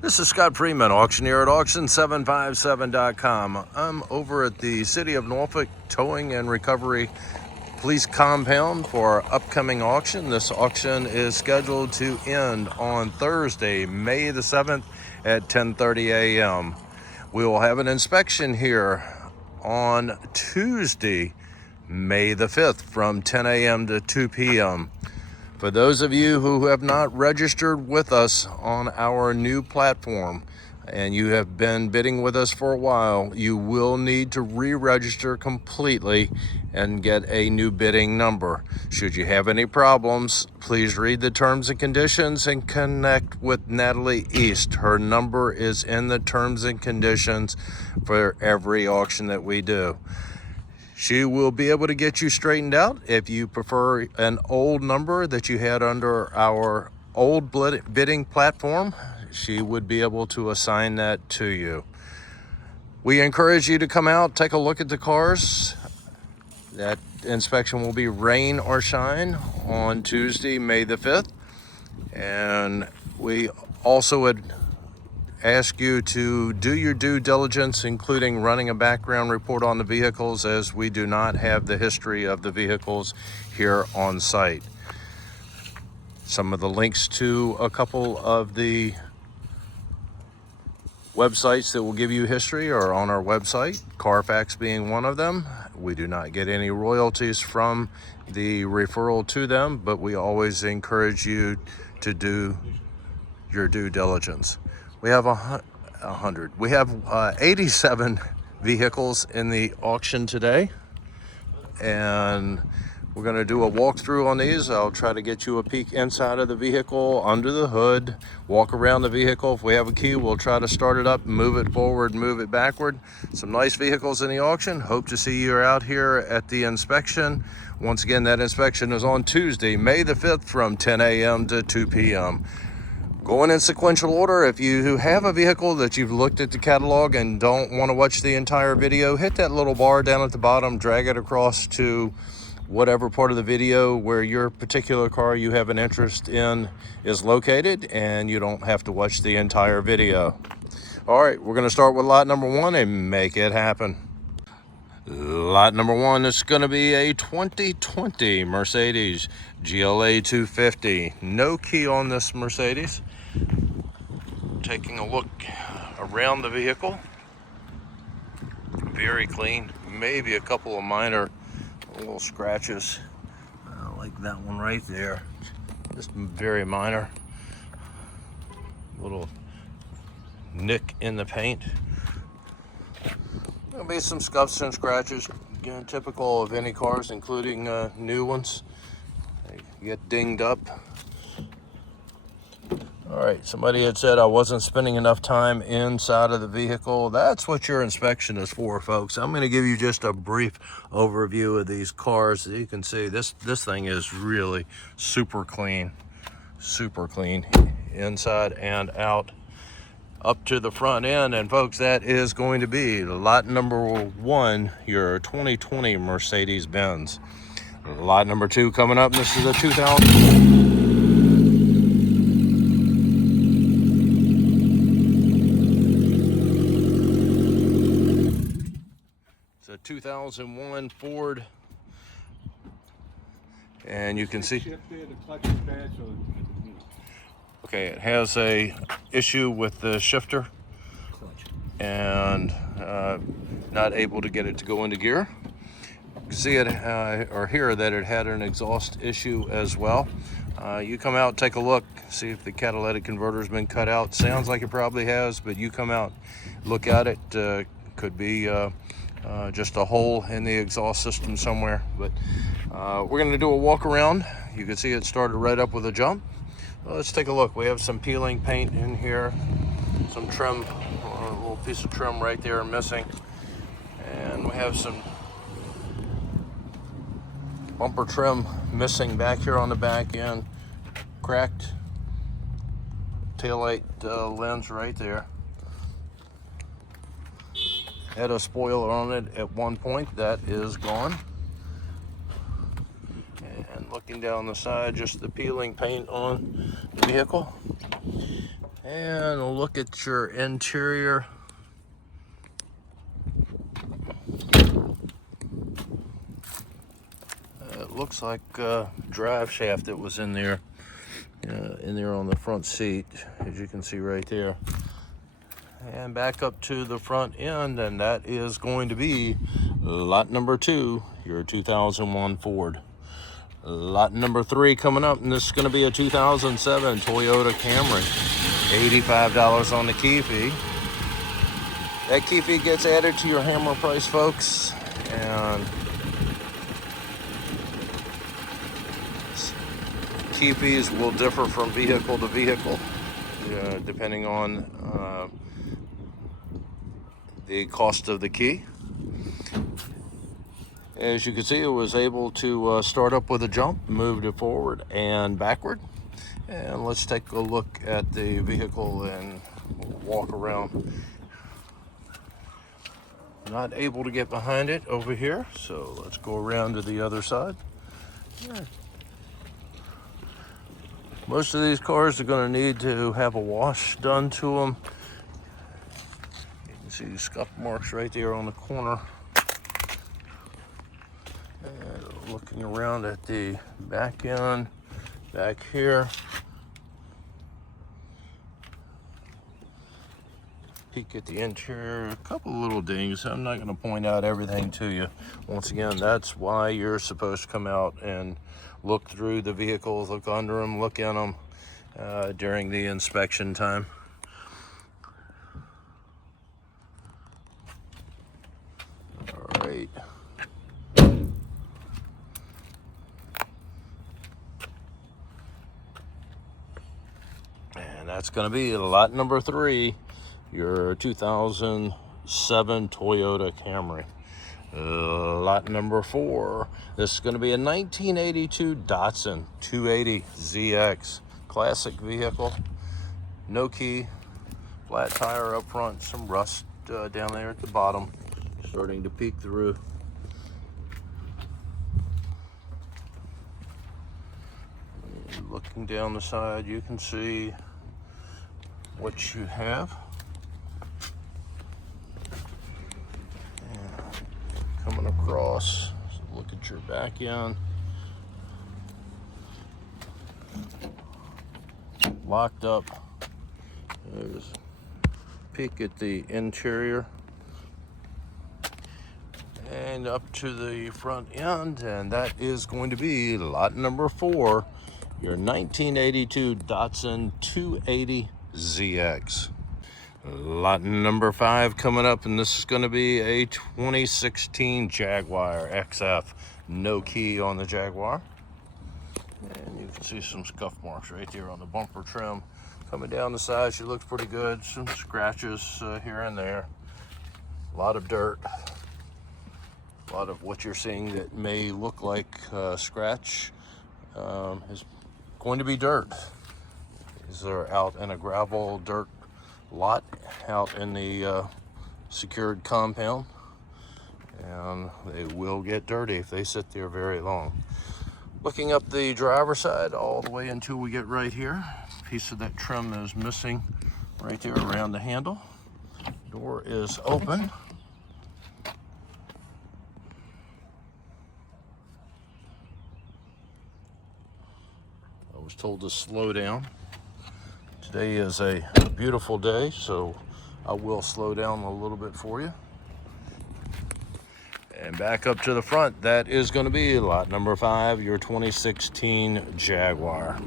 This is Scott Freeman, auctioneer at auction757.com. I'm over at the City of Norfolk Towing and Recovery Police Compound for our upcoming auction. This auction is scheduled to end on Thursday, May the 7th at 10:30 a.m. We will have an inspection here on Tuesday, May the 5th from 10 a.m. to 2 p.m. For those of you who have not registered with us on our new platform and you have been bidding with us for a while, you will need to re-register completely and get a new bidding number. Should you have any problems, please read the terms and conditions and connect with Natalie East. Her number is in the terms and conditions for every auction that we do. She will be able to get you straightened out. If you prefer an old number that you had under our old bidding platform, she would be able to assign that to you. We encourage you to come out, take a look at the cars. That inspection will be rain or shine on Tuesday, May the 5th. And we also would ask you to do your due diligence, including running a background report on the vehicles, as we do not have the history of the vehicles here on site. Some of the links to a couple of the websites that will give you history are on our website, Carfax being one of them. We do not get any royalties from the referral to them, but we always encourage you to do your due diligence. We have 87 vehicles in the auction today, and we're going to do a walkthrough on these. I'll try to get you a peek inside of the vehicle, under the hood, walk around the vehicle. If we have a key, we'll try to start it up, move it forward, move it backward. Some nice vehicles in the auction. Hope to see you out here at the inspection. Once again, that inspection is on Tuesday, May the 5th from 10 a.m. to 2 p.m. Going in sequential order, if you have a vehicle that you've looked at the catalog and don't want to watch the entire video, hit that little bar down at the bottom, drag it across to whatever part of the video where your particular car you have an interest in is located, and you don't have to watch the entire video. All right, we're going to start with lot number one and make it happen. Lot number one is going to be a 2020 Mercedes GLA 250. No key on this Mercedes. Taking a look around the vehicle. Very clean. Maybe a couple of minor little scratches, like that one right there. Just very minor. Little nick in the paint. There'll be some scuffs and scratches, again, typical of any cars, including new ones. They get dinged up. All right, somebody had said I wasn't spending enough time inside of the vehicle. That's what your inspection is for, folks. I'm going to give you just a brief overview of these cars. You can see this thing is really super clean inside and out, up to the front end. And folks, that is going to be lot number one, your 2020 Mercedes-Benz. Lot number two coming up. This is a 2001 Ford, and you can see, okay, it has a issue with the shifter and not able to get it to go into gear. You can see it or hear that it had an exhaust issue as well. You come out, take a look, see if the catalytic converter's been cut out. Sounds like it probably has, but you come out, look at it. Could be just a hole in the exhaust system somewhere. But we're going to do a walk around. You can see it started right up with a jump. Well, let's take a look. We have some peeling paint in here, some trim, a little piece of trim right there missing, and we have some bumper trim missing back here on the back end, cracked taillight lens right there. Had a spoiler on it at one point. That is gone. And looking down the side, just the peeling paint on the vehicle. And look at your interior. It looks like drive shaft that was in there on the front seat, as you can see right there. And back up to the front end, and that is going to be lot number 2, your 2001 Ford. Lot number 3 coming up, and this is going to be a 2007 Toyota Camry. $85 on the key fee. That key fee gets added to your hammer price, folks. And key fees will differ from vehicle to vehicle, depending on the cost of the key. As you can see, it was able to start up with a jump, moved it forward and backward. And let's take a look at the vehicle and walk around. Not able to get behind it over here, so let's go around to the other side. Yeah. Most of these cars are going to need to have a wash done to them. You can see scuff marks right there on the corner. And looking around at the back end, back here. Peek at the interior, a couple little dings. I'm not going to point out everything to you. Once again, that's why you're supposed to come out and look through the vehicles, look under them, look in them during the inspection time. All right. And that's going to be lot number 3. Your 2007 Toyota Camry. Lot number 4. This is going to be a 1982 Datsun 280 ZX. Classic vehicle. No key. Flat tire up front. Some rust down there at the bottom. Starting to peek through. Looking down the side, you can see what you have. Coming across, look at your back end. Locked up. There's a peek at the interior. And up to the front end, and that is going to be lot number 4, your 1982 Datsun 280 ZX. Lot number 5 coming up, and this is going to be a 2016 Jaguar XF. No key on the Jaguar. And you can see some scuff marks right there on the bumper trim. Coming down the side, she looks pretty good. Some scratches here and there. A lot of dirt. A lot of what you're seeing that may look like scratch is going to be dirt. These are out in a gravel dirt lot out in the secured compound, and they will get dirty if they sit there very long. Looking up the driver's side all the way until we get right here, a piece of that trim is missing right there around the handle. Door is open. I was told to slow down. Today is a beautiful day, so I will slow down a little bit for you. And back up to the front, that is going to be lot number 5, your 2016 Jaguar.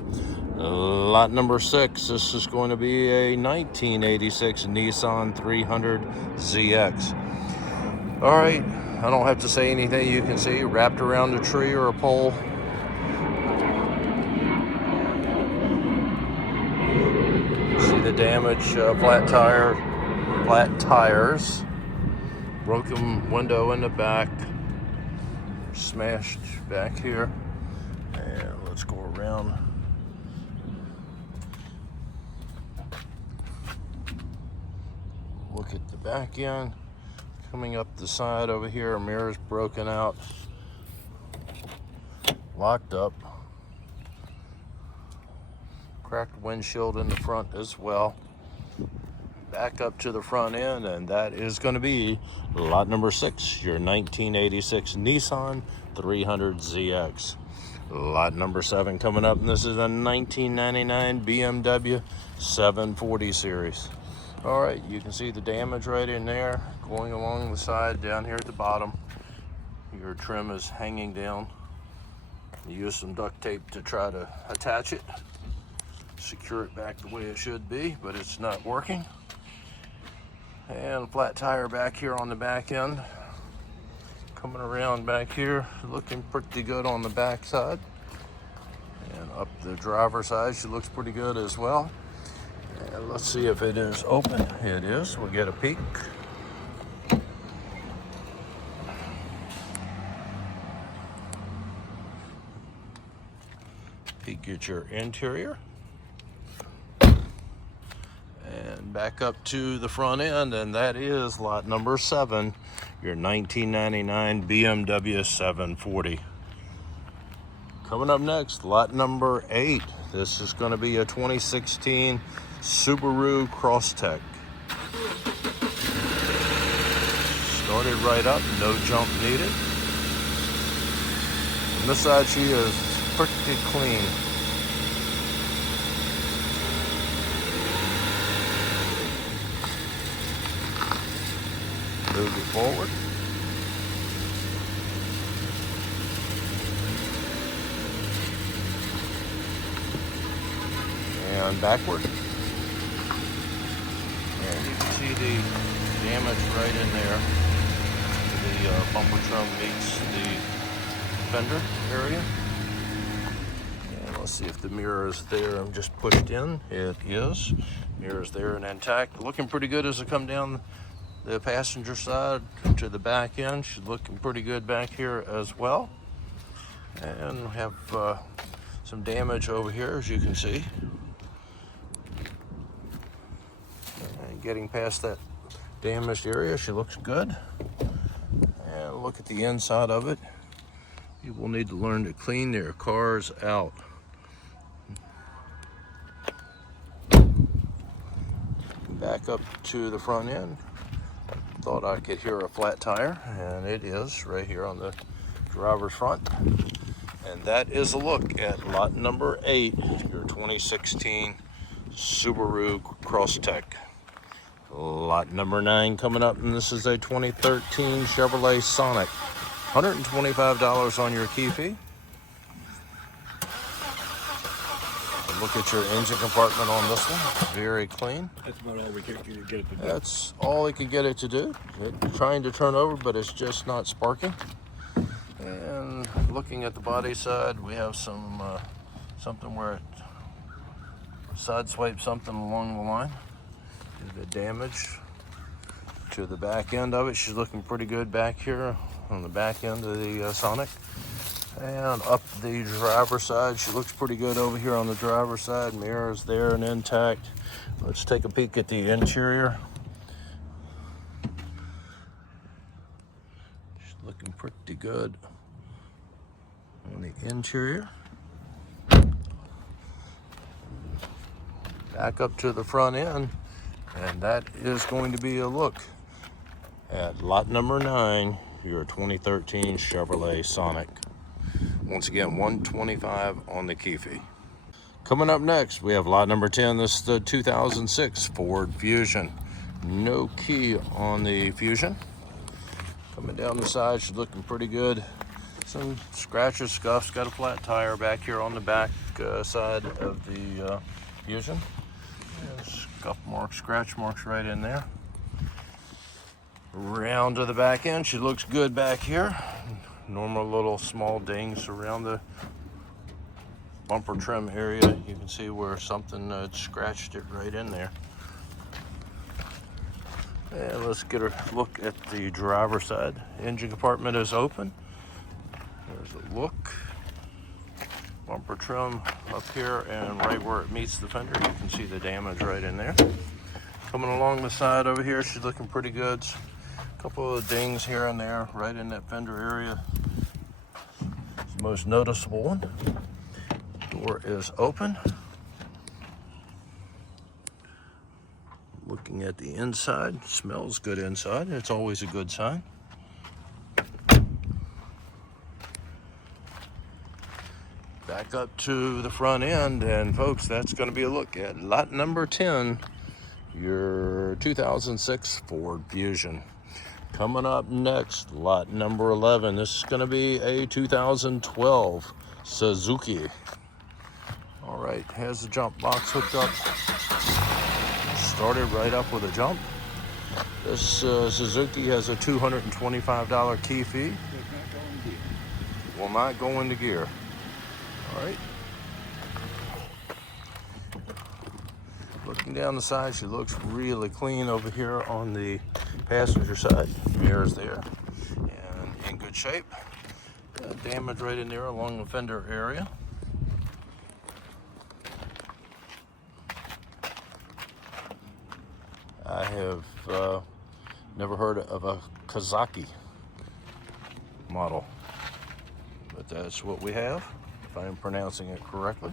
Lot number 6, this is going to be a 1986 Nissan 300 ZX. All right, I don't have to say anything. You can see wrapped around a tree or a pole. The damage, flat tires, broken window in the back, smashed back here. And let's go around. Look at the back end. Coming up the side over here, mirrors broken out, locked up. Cracked windshield in the front as well. Back up to the front end, and that is going to be lot number 6, your 1986 Nissan 300ZX. Lot number 7 coming up, and this is a 1999 BMW 740 series. All right, you can see the damage right in there going along the side down here at the bottom. Your trim is hanging down. You use some duct tape to try to attach it, secure it back the way it should be, but it's not working. And a flat tire back here on the back end. Coming around back here, looking pretty good on the back side. And up the driver's side, she looks pretty good as well. And let's see if it is open. It is. We'll get a peek. Peek at your interior. And back up to the front end, and that is lot number 7, your 1999 BMW 740. Coming up next, lot number 8. This is going to be a 2016 Subaru Crosstrek. Started right up, no jump needed. On this side, she is pretty clean. Move it forward. And backward. And you can see the damage right in there. The bumper trim meets the fender area. And let's see if the mirror is there. I'm just pushed in. It is. Mirror is there and intact. Looking pretty good as I come down the passenger side to the back end. She's looking pretty good back here as well. And we have some damage over here, as you can see. And getting past that damaged area, she looks good. And look at the inside of it. You will need to learn to clean their cars out. Back up to the front end. Thought I could hear a flat tire, and it is right here on the driver's front. And that is a look at lot number 8, your 2016 Subaru Crosstrek. Lot number 9 coming up, and this is a 2013 Chevrolet Sonic. $125 on your key fee. Look at your engine compartment on this one. Very clean. That's about all we can get it to do. That's all it can get it to do. It's trying to turn over, but it's just not sparking. And looking at the body side, we have some something where it sideswiped something along the line. The damage to the back end of it. She's looking pretty good back here on the back end of the Sonic. And up the driver's side, she looks pretty good over here on the driver's side. Mirror is there and intact. Let's take a peek at the interior. She's looking pretty good on the interior. Back up to the front end, and that is going to be a look at lot number 9, your 2013 Chevrolet Sonic. Once again, $125 on the key fee. Coming up next, we have lot number 10. This is the 2006 Ford Fusion. No key on the Fusion. Coming down the side, she's looking pretty good. Some scratches, scuffs. Got a flat tire back here on the back side of the Fusion. And scuff marks, scratch marks right in there. Round to the back end, she looks good back here. Normal little small dings around the bumper trim area. You can see where something scratched it right in there. And let's get a look at the driver's side. Engine compartment is open. There's a look. Bumper trim up here, and right where it meets the fender, you can see the damage right in there. Coming along the side over here, she's looking pretty good. Couple of dings here and there, right in that fender area. It's the most noticeable one. Door is open. Looking at the inside, smells good inside. It's always a good sign. Back up to the front end, and folks, that's going to be a look at lot number 10, your 2006 Ford Fusion. Coming up next, lot number 11. This is going to be a 2012 Suzuki. All right, has the jump box hooked up. Started right up with a jump. This Suzuki has a $225 key fee. Will not go into gear. All right. Looking down the side, she looks really clean over here on the passenger side. Mirrors there, and in good shape. Damage right in there along the fender area. I have never heard of a Kizashi model, but that's what we have, if I'm pronouncing it correctly.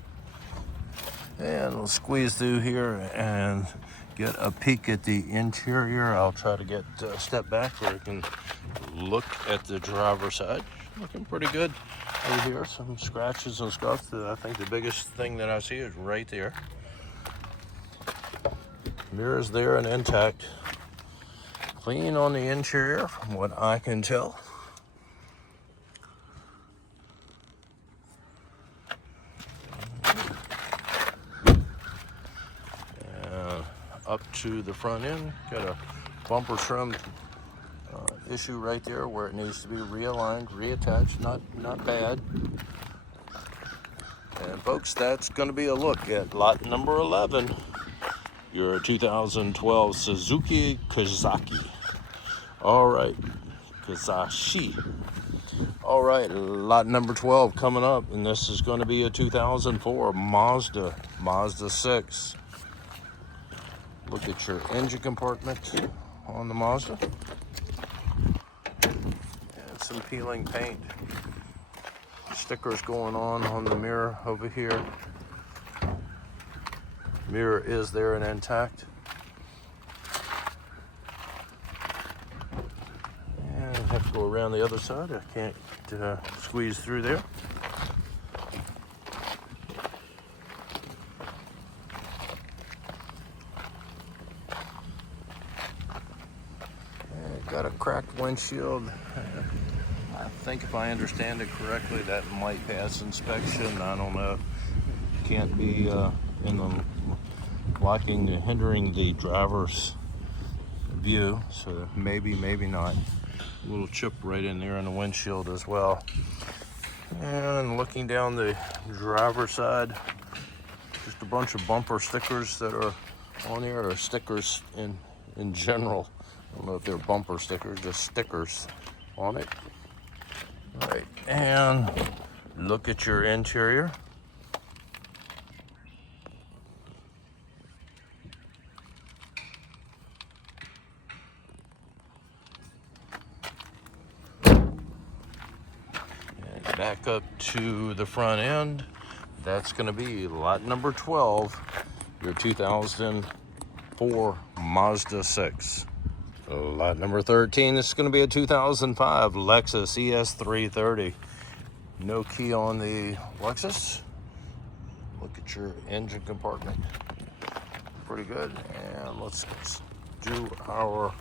And we'll squeeze through here and get a peek at the interior. I'll try to get a step back where you can look at the driver's side. Looking pretty good over here. Some scratches and stuff. I think the biggest thing that I see is right there. Mirrors there and intact. Clean on the interior from what I can tell. And up to the front end, got a bumper trim issue right there where it needs to be realigned, reattached. Not bad. And folks, that's going to be a look at lot number 11. Your 2012 Suzuki Kizashi. All right, Kizashi. All right, lot number 12 coming up, and this is going to be a 2004 Mazda 6. Look at your engine compartment on the Mazda. And some peeling paint. Stickers going on the mirror over here. Mirror is there and intact. And I have to go around the other side. I can't squeeze through there. And got a cracked windshield. I think if I understand it correctly, that might pass inspection. I don't know. Can't be in the blocking, hindering the driver's view, so maybe not. A little chip right in there in the windshield as well. And looking down the driver's side, just a bunch of bumper stickers that are on here, or stickers in general. I don't know if they're bumper stickers, just stickers on it. All right, and look at your interior. Back up to the front end. That's going to be lot number 12, your 2004 Mazda 6. Lot number 13, this is going to be a 2005 Lexus ES330. No key on the Lexus. Look at your engine compartment. Pretty good. And let's do our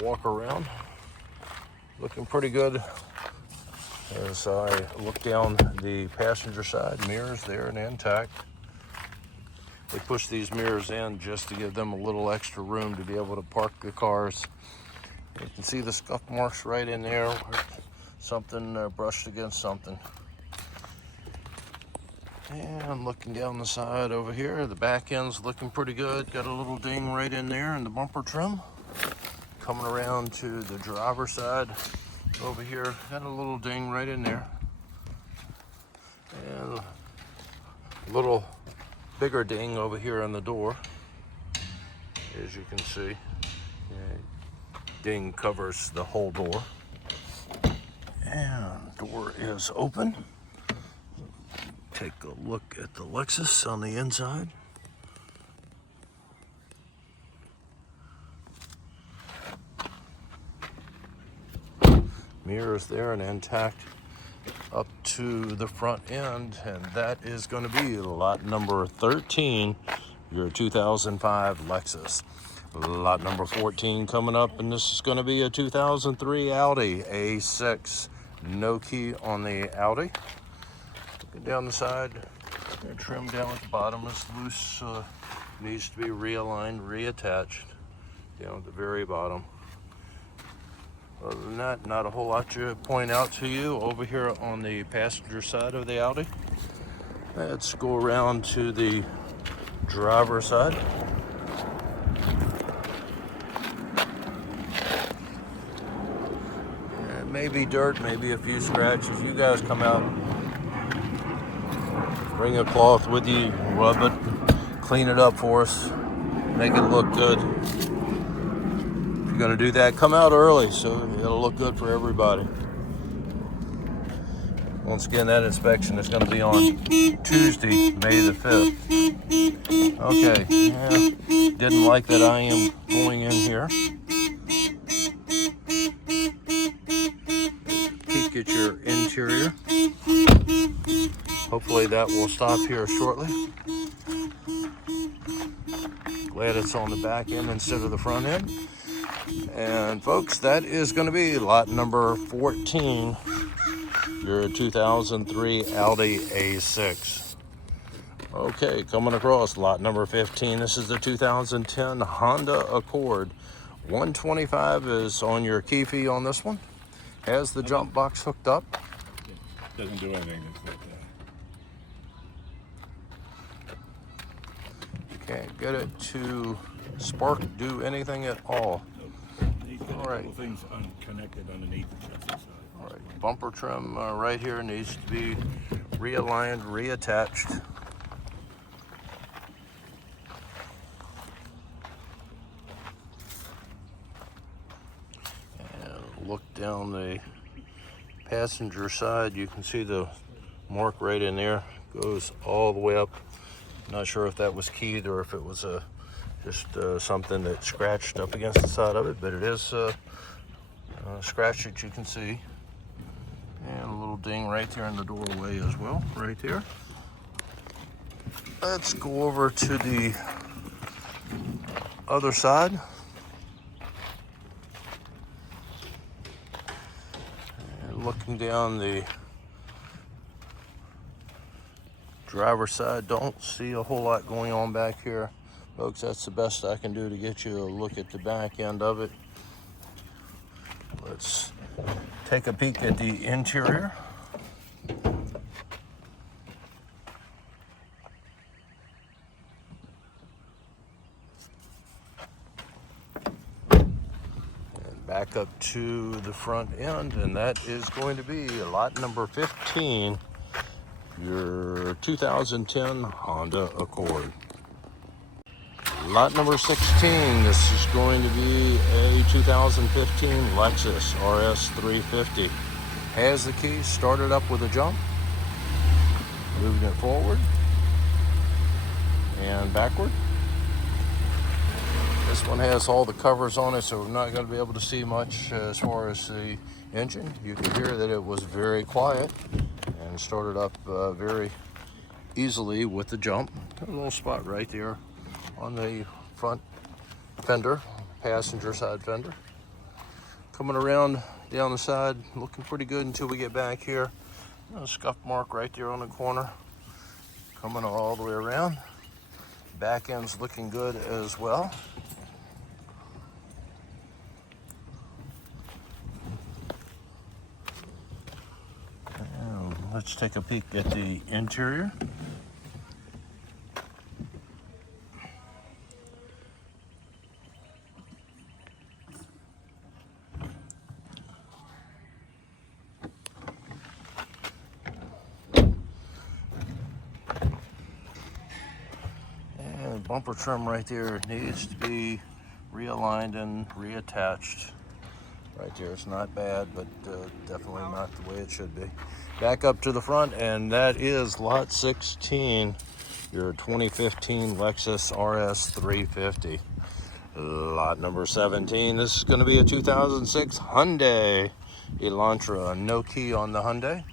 walk around. Looking pretty good. As I look down the passenger side, mirrors there and intact. They push these mirrors in just to give them a little extra room to be able to park the cars. You can see the scuff marks right in there, where something brushed against something. And looking down the side over here, the back end's looking pretty good. Got a little ding right in there in the bumper trim. Coming around to the driver's side. Over here, got a little ding right in there, and a little bigger ding over here on the door, as you can see. Ding covers the whole door, and door is open. Take a look at the Lexus on the inside. mirrors there and intact up to the front end, and that is going to be lot number 13, your 2005 Lexus. Lot number 14 coming up, and this is going to be a 2003 Audi A6. No key on the Audi. Looking down the side, trim down at the bottom is loose, needs to be realigned, reattached down at the very bottom. Other than that, not a whole lot to point out to you. Over here on the passenger side of the Audi, let's go around to the driver's side. Maybe dirt, maybe a few scratches. You guys come out, bring a cloth with you, rub it, clean it up for us, make it look good. If you're gonna do that, come out early so it'll look good for everybody. Once again, that inspection is gonna be on Tuesday, May the 5th. Okay, yeah, didn't like that I am going in here. Peek at your interior. Hopefully that will stop here shortly. Glad it's on the back end instead of the front end. And folks, that is going to be lot number 14, your 2003 Audi A6. Okay, coming across lot number 15. This is the 2010 Honda Accord. 125 is on your key fee on this one. Has the jump box hooked up. Doesn't do anything. Can't get it to spark, do anything at all. All right. Things unconnected underneath the chassis side. All right, bumper trim right here needs to be realigned, reattached. And look down the passenger side, you can see the mark right in there, goes all the way up. Not sure if that was keyed or if it was just something that scratched up against the side of it, but it is a scratch that you can see. And a little ding right there in the doorway as well, right there. Let's go over to the other side. And looking down the driver's side, don't see a whole lot going on back here. Folks, that's the best I can do to get you a look at the back end of it. Let's take a peek at the interior. And back up to the front end, and that is going to be lot number 15, your 2010 Honda Accord. Lot number 16, this is going to be a 2015 Lexus RS350. Has the key, started up with a jump, moving it forward and backward. This one has all the covers on it, so we're not going to be able to see much as far as the engine. You can hear that it was very quiet and started up very easily with the jump. Got a little spot right there on the front fender, passenger side fender. Coming around down the side, looking pretty good until we get back here. A scuff mark right there on the corner. Coming all the way around. Back end's looking good as well. And let's take a peek at the interior. Bumper trim right there needs to be realigned and reattached. Right there, it's not bad, but definitely not the way it should be. Back up to the front, and that is lot 16, your 2015 Lexus RS350. Lot number 17, this is going to be a 2006 Hyundai Elantra, no key on the Hyundai.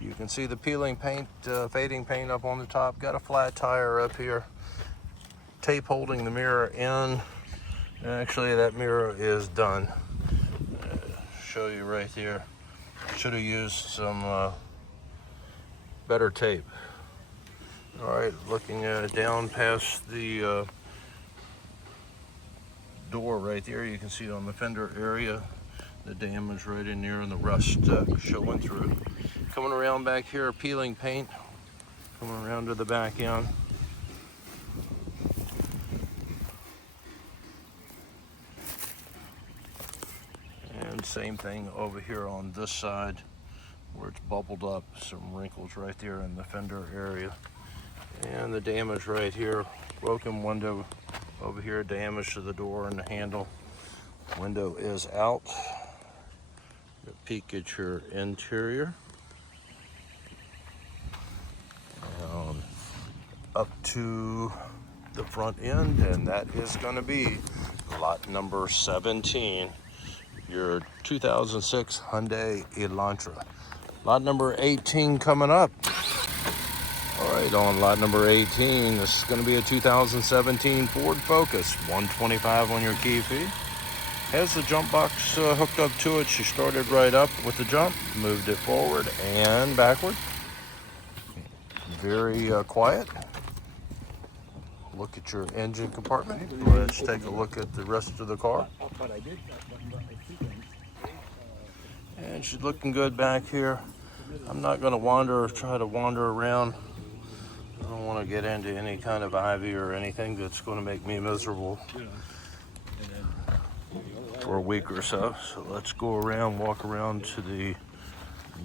You can see the peeling paint, fading paint up on the top. Got a flat tire up here. Tape holding the mirror in. Actually, that mirror is done. Show you right here. Should have used some better tape. All right, looking down past the door right there, you can see on the fender area the damage right in there and the rust showing through. Coming around back here, peeling paint. Coming around to the back end. And same thing over here on this side where it's bubbled up, some wrinkles right there in the fender area. And the damage right here, broken window over here, damage to the door and the handle. Window is out. A peek at your interior. Up to the front end, and that is going to be lot number 17, your 2006 Hyundai Elantra. Lot number 18 coming up. All right, on lot number 18, this is going to be a 2017 Ford Focus, 125 on your key fee. Has the jump box hooked up to it. She started right up with the jump, moved it forward and backward. Very quiet. Look at your engine compartment. Let's take a look at the rest of the car. And she's looking good back here. I'm not going to try to wander around. I don't want to get into any kind of ivy or anything that's going to make me miserable for a week or so. So let's go around, walk around to the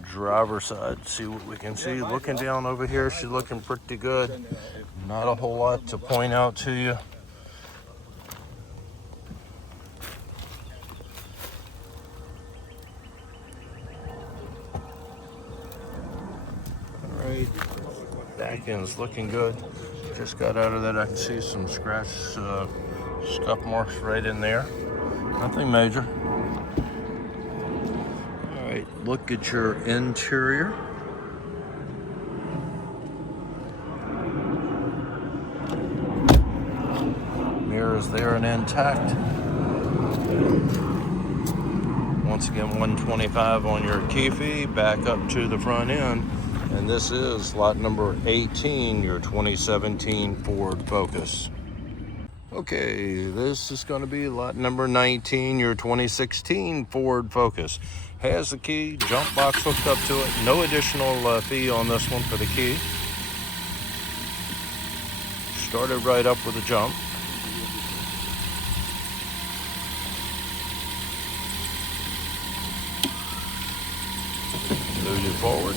driver's side, see what we can see. Looking down over here, she's looking pretty good. Not a whole lot to point out to you. All right, back end's looking good. Just got out of that, I can see some scratch scuff marks right in there. Nothing major. All right, look at your interior. Mirrors there and intact. Once again, 125 on your key fee, back up to the front end. And this is lot number 18, your 2017 Ford Focus. Okay, this is going to be lot number 19, your 2016 Ford Focus. Has the key, jump box hooked up to it. No additional fee on this one for the key. Started right up with a jump. Moved it forward.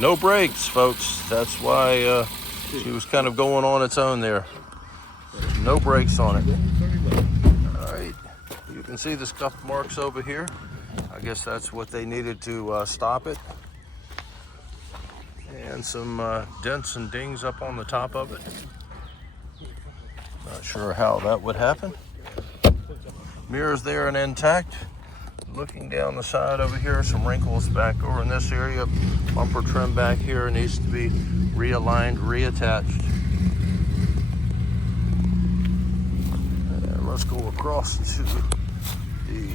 No brakes, folks. That's why she was kind of going on its own there. No brakes on it. All right, you can see the scuff marks over here. I guess that's what they needed to stop it. And some dents and dings up on the top of it. Not sure how that would happen. Mirrors there and intact. Looking down the side over here, some wrinkles back over in this area. Bumper trim back here needs to be realigned, reattached. And let's go across to the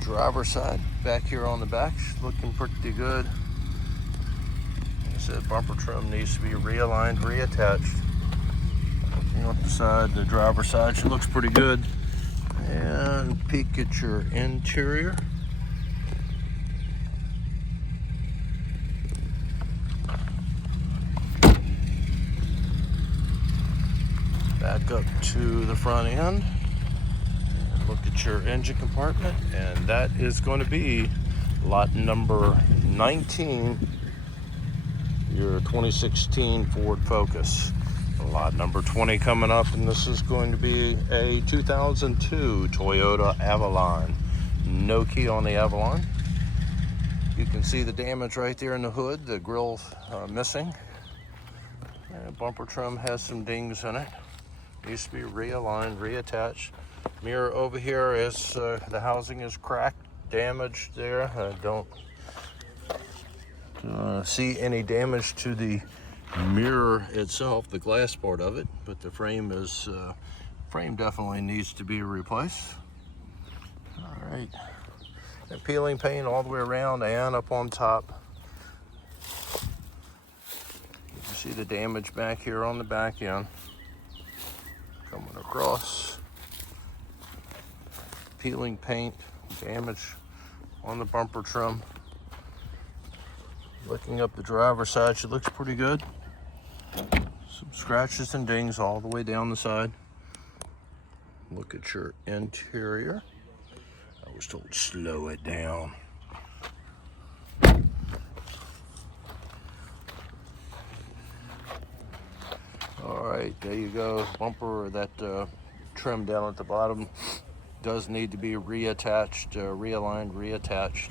driver's side. Back here on the back, she's looking pretty good. Like I said, bumper trim needs to be realigned, reattached. Looking up the side, the driver's side, she looks pretty good. And peek at your interior. Back up to the front end. And look at your engine compartment. And that is going to be lot number 19, your 2016 Ford Focus. Lot number 20 coming up, and this is going to be a 2002 Toyota Avalon. No key on the Avalon. You can see the damage right there in the hood, the grille missing. And bumper trim has some dings in it. Needs to be realigned, reattached. Mirror over here is, the housing is cracked, damaged there. I don't see any damage to the mirror itself, the glass part of it, but the frame is, frame definitely needs to be replaced. All right. And peeling paint all the way around and up on top. You can see the damage back here on the back end. Coming across. Peeling paint, damage on the bumper trim. Looking up the driver's side, she looks pretty good. Some scratches and dings all the way down the side. Look at your interior. I was told slow it down. All right, there you go. Bumper, that trim down at the bottom does need to be reattached, realigned, reattached.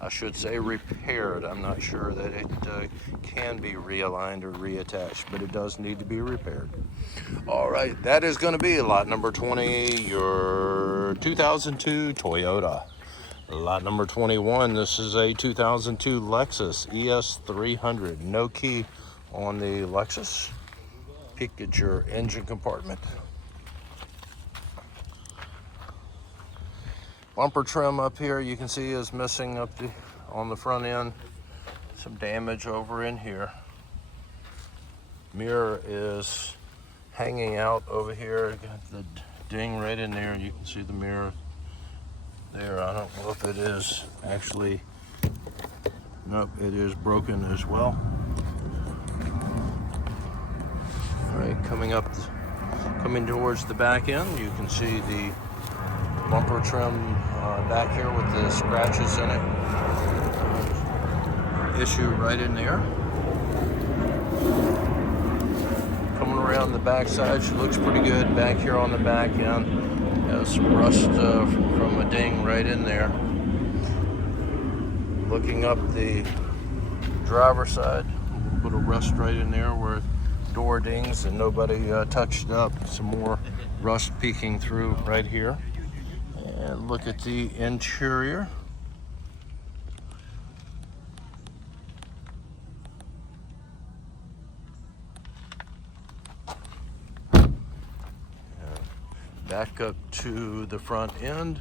I should say repaired. I'm not sure that it can be realigned or reattached, but it does need to be repaired. All right, that is going to be lot number 20, your 2002 Toyota. Lot number 21, this is a 2002 Lexus ES300. No key on the Lexus. Peek at your engine compartment. Bumper trim up here you can see is missing up on the front end. Some damage over in here. Mirror is hanging out over here. Got the ding right in there. You can see the mirror there. I don't know if it is actually, nope, it is broken as well. All right, coming towards the back end, you can see the bumper trim back here with the scratches in it. Issue right in there. Coming around the back side, she looks pretty good back here on the back end. Has some rust from a ding right in there. Looking up the driver's side, a little bit of rust right in there where door dings and nobody touched up. Some more rust peeking through right here. And look at the interior. Back up to the front end,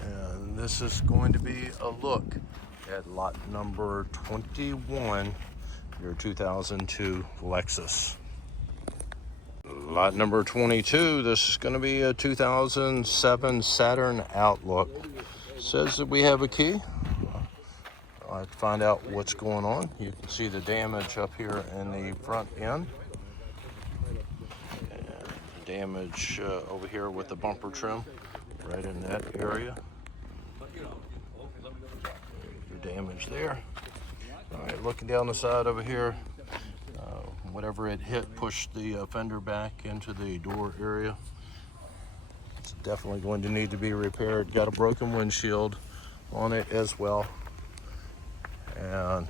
and this is going to be a look at lot number 21, your 2002 Lexus. Lot number 22, this is going to be a 2007 Saturn Outlook. Says that we have a key. I'll have to find out what's going on. You can see the damage up here in the front end. Damage over here with the bumper trim right in that area. Your damage there. All right, looking down the side over here, whatever it hit pushed the fender back into the door area. It's definitely going to need to be repaired. Got a broken windshield on it as well. And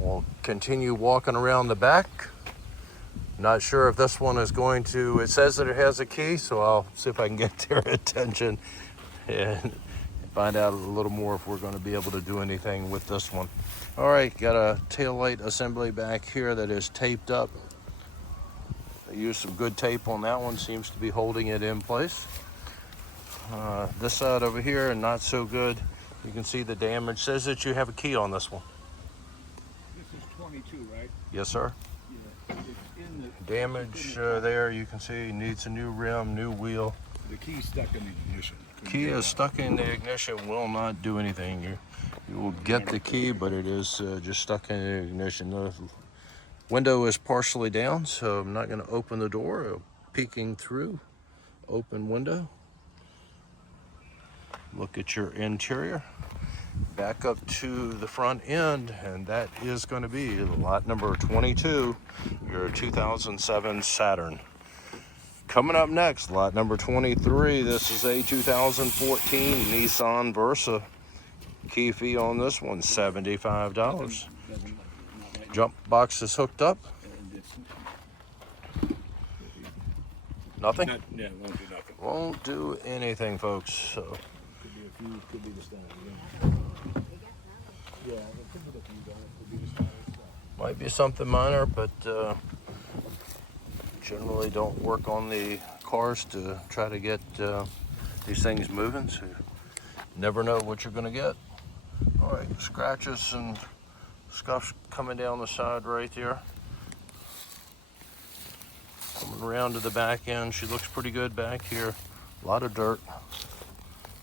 we'll continue walking around the back. Not sure if this one is going to, it says that it has a key, so I'll see if I can get their attention and find out a little more if we're going to be able to do anything with this one. All right, got a taillight assembly back here that is taped up. I used some good tape on that one, seems to be holding it in place. This side over here, not so good. You can see the damage. Says that you have a key on this one. This is 22, right? Yes, sir. Yeah. It's in the damage there. You can see needs a new rim, new wheel. The key's stuck in the ignition. Key is stuck in the ignition, will not do anything. You will get the key, but it is just stuck in the ignition. The window is partially down, so I'm not going to open the door. Peeking through, open window. Look at your interior. Back up to the front end, and that is going to be lot number 22, your 2007 Saturn. Coming up next, lot number 23. This is a 2014 Nissan Versa. Key fee on this one, $75. Jump box is hooked up. Nothing? Yeah, won't do nothing. Won't do anything, folks. So Could be a few, could be the stand. Yeah, it could be the few guys, could be the stand. might be something minor, but generally don't work on the cars to try to get these things moving. So you never know what you're going to get. All right, scratches and scuffs coming down the side right there. Coming around to the back end, she looks pretty good back here. A lot of dirt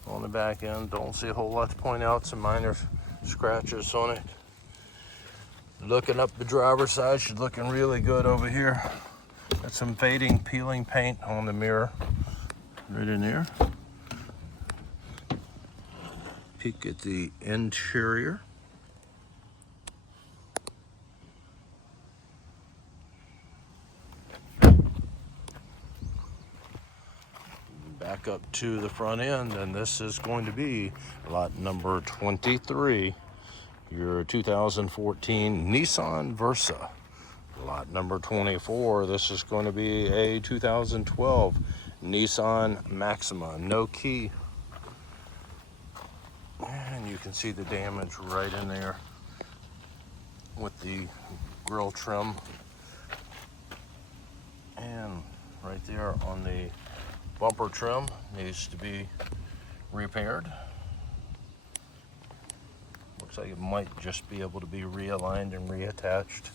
on the back end. Don't see a whole lot to point out. Some minor scratches on it. Looking up the driver's side, she's looking really good over here. Got some fading, peeling paint on the mirror right in there. Peek at the interior. Back up to the front end, and this is going to be lot number 23, your 2014 Nissan Versa. Lot number 24, this is going to be a 2012 Nissan Maxima, no key. And you can see the damage right in there with the grille trim. And right there on the bumper trim needs to be repaired. Looks like it might just be able to be realigned and reattached.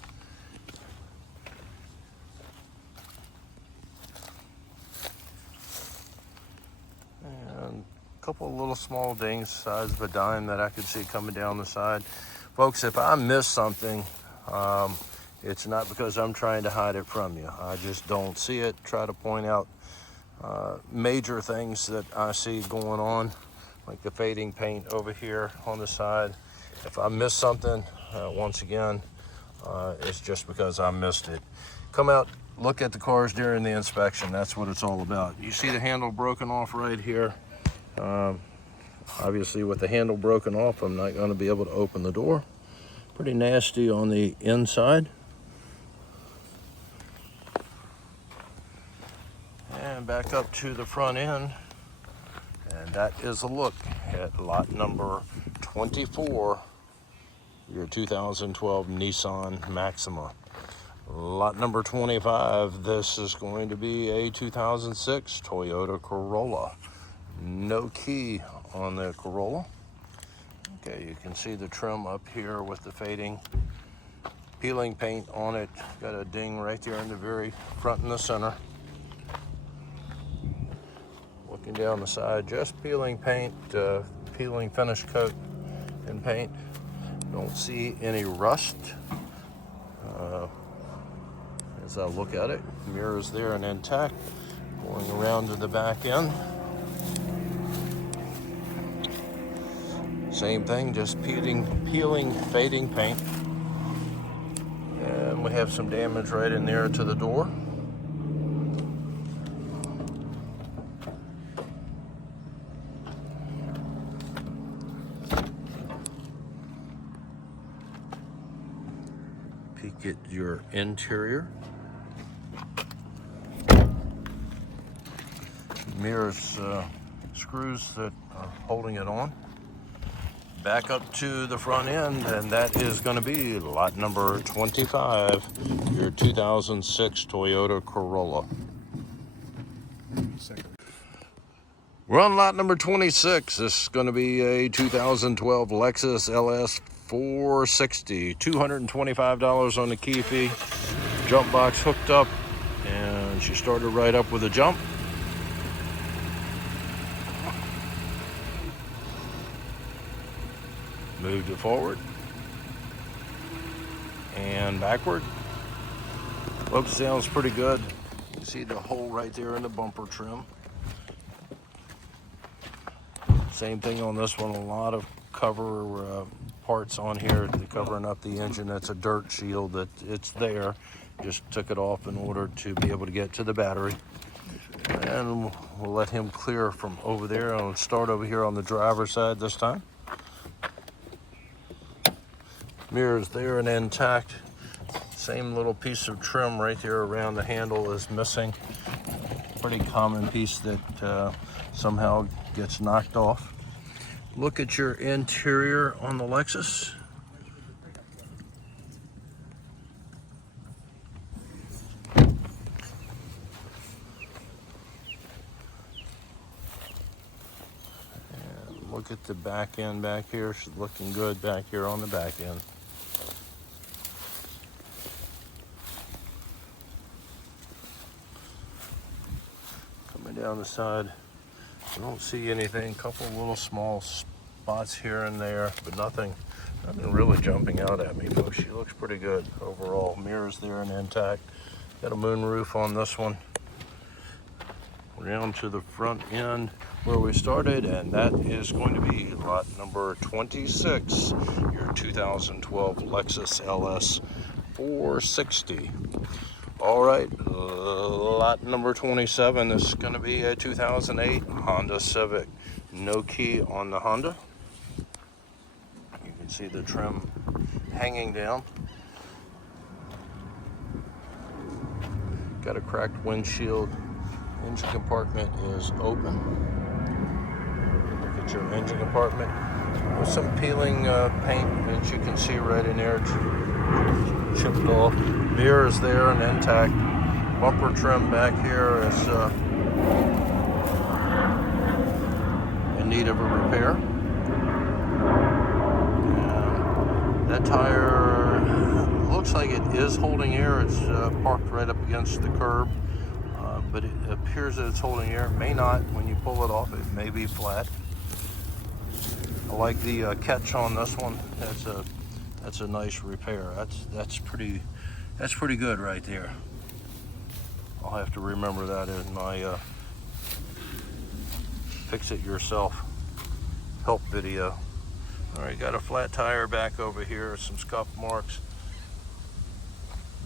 And a couple of little small dings, size of a dime, that I could see coming down the side. Folks, if I miss something, it's not because I'm trying to hide it from you. I just don't see it. Try to point out major things that I see going on, like the fading paint over here on the side. If I miss something, once again, it's just because I missed it. Come out, look at the cars during the inspection. That's what it's all about. You see the handle broken off right here. Obviously with the handle broken off, I'm not going to be able to open the door. Pretty nasty on the inside. And back up to the front end, and that is a look at lot number 24, your 2012 Nissan Maxima. Lot number 25, this is going to be a 2006 Toyota Corolla. No key on the Corolla. Okay, you can see the trim up here with the fading, peeling paint on it. Got a ding right there in the very front and the center. Looking down the side, just peeling paint, peeling finish coat and paint. Don't see any rust as I look at it. Mirrors there and intact. Going around to the back end. Same thing, just peeling, fading paint. And we have some damage right in there to the door. Peek at your interior. Mirrors, screws that are holding it on. Back up to the front end, and that is going to be lot number 25, your 2006 Toyota Corolla. We're on lot number 26. This is going to be a 2012 Lexus LS460. $225 on the key fee. Jump box hooked up, and she started right up with a jump. Moved it forward and backward. Looks, sounds pretty good. You can see the hole right there in the bumper trim. Same thing on this one. A lot of cover parts on here covering up the engine. That's a dirt shield that it's there. Just took it off in order to be able to get to the battery. And we'll let him clear from over there. I'll start over here on the driver's side this time. Mirrors there and intact. Same little piece of trim right there around the handle is missing. Pretty common piece that somehow gets knocked off. Look at your interior on the Lexus. Look at the back end back here. She's looking good back here on the back end. Coming down the side, I don't see anything. Couple little small spots here and there, but nothing really jumping out at me, folks. She looks pretty good overall. Mirrors there and intact. Got a moon roof on this one. Down to the front end where we started, and that is going to be lot number 26, your 2012 Lexus LS 460. All right, lot number 27, this is going to be a 2008 Honda Civic. No key on the Honda. You can see the trim hanging down. Got a cracked windshield. Engine compartment is open. Look at your engine compartment with some peeling paint that you can see right in there, chipped off. Mirrors there and intact. Bumper trim back here is in need of a repair. And that tire looks like it is holding air. It's parked right up against the curb. But it appears that it's holding air. It may not. When you pull it off, it may be flat. I like the catch on this one. That's a nice repair. That's pretty good right there. I'll have to remember that in my fix it yourself help video. All right, got a flat tire back over here. Some scuff marks.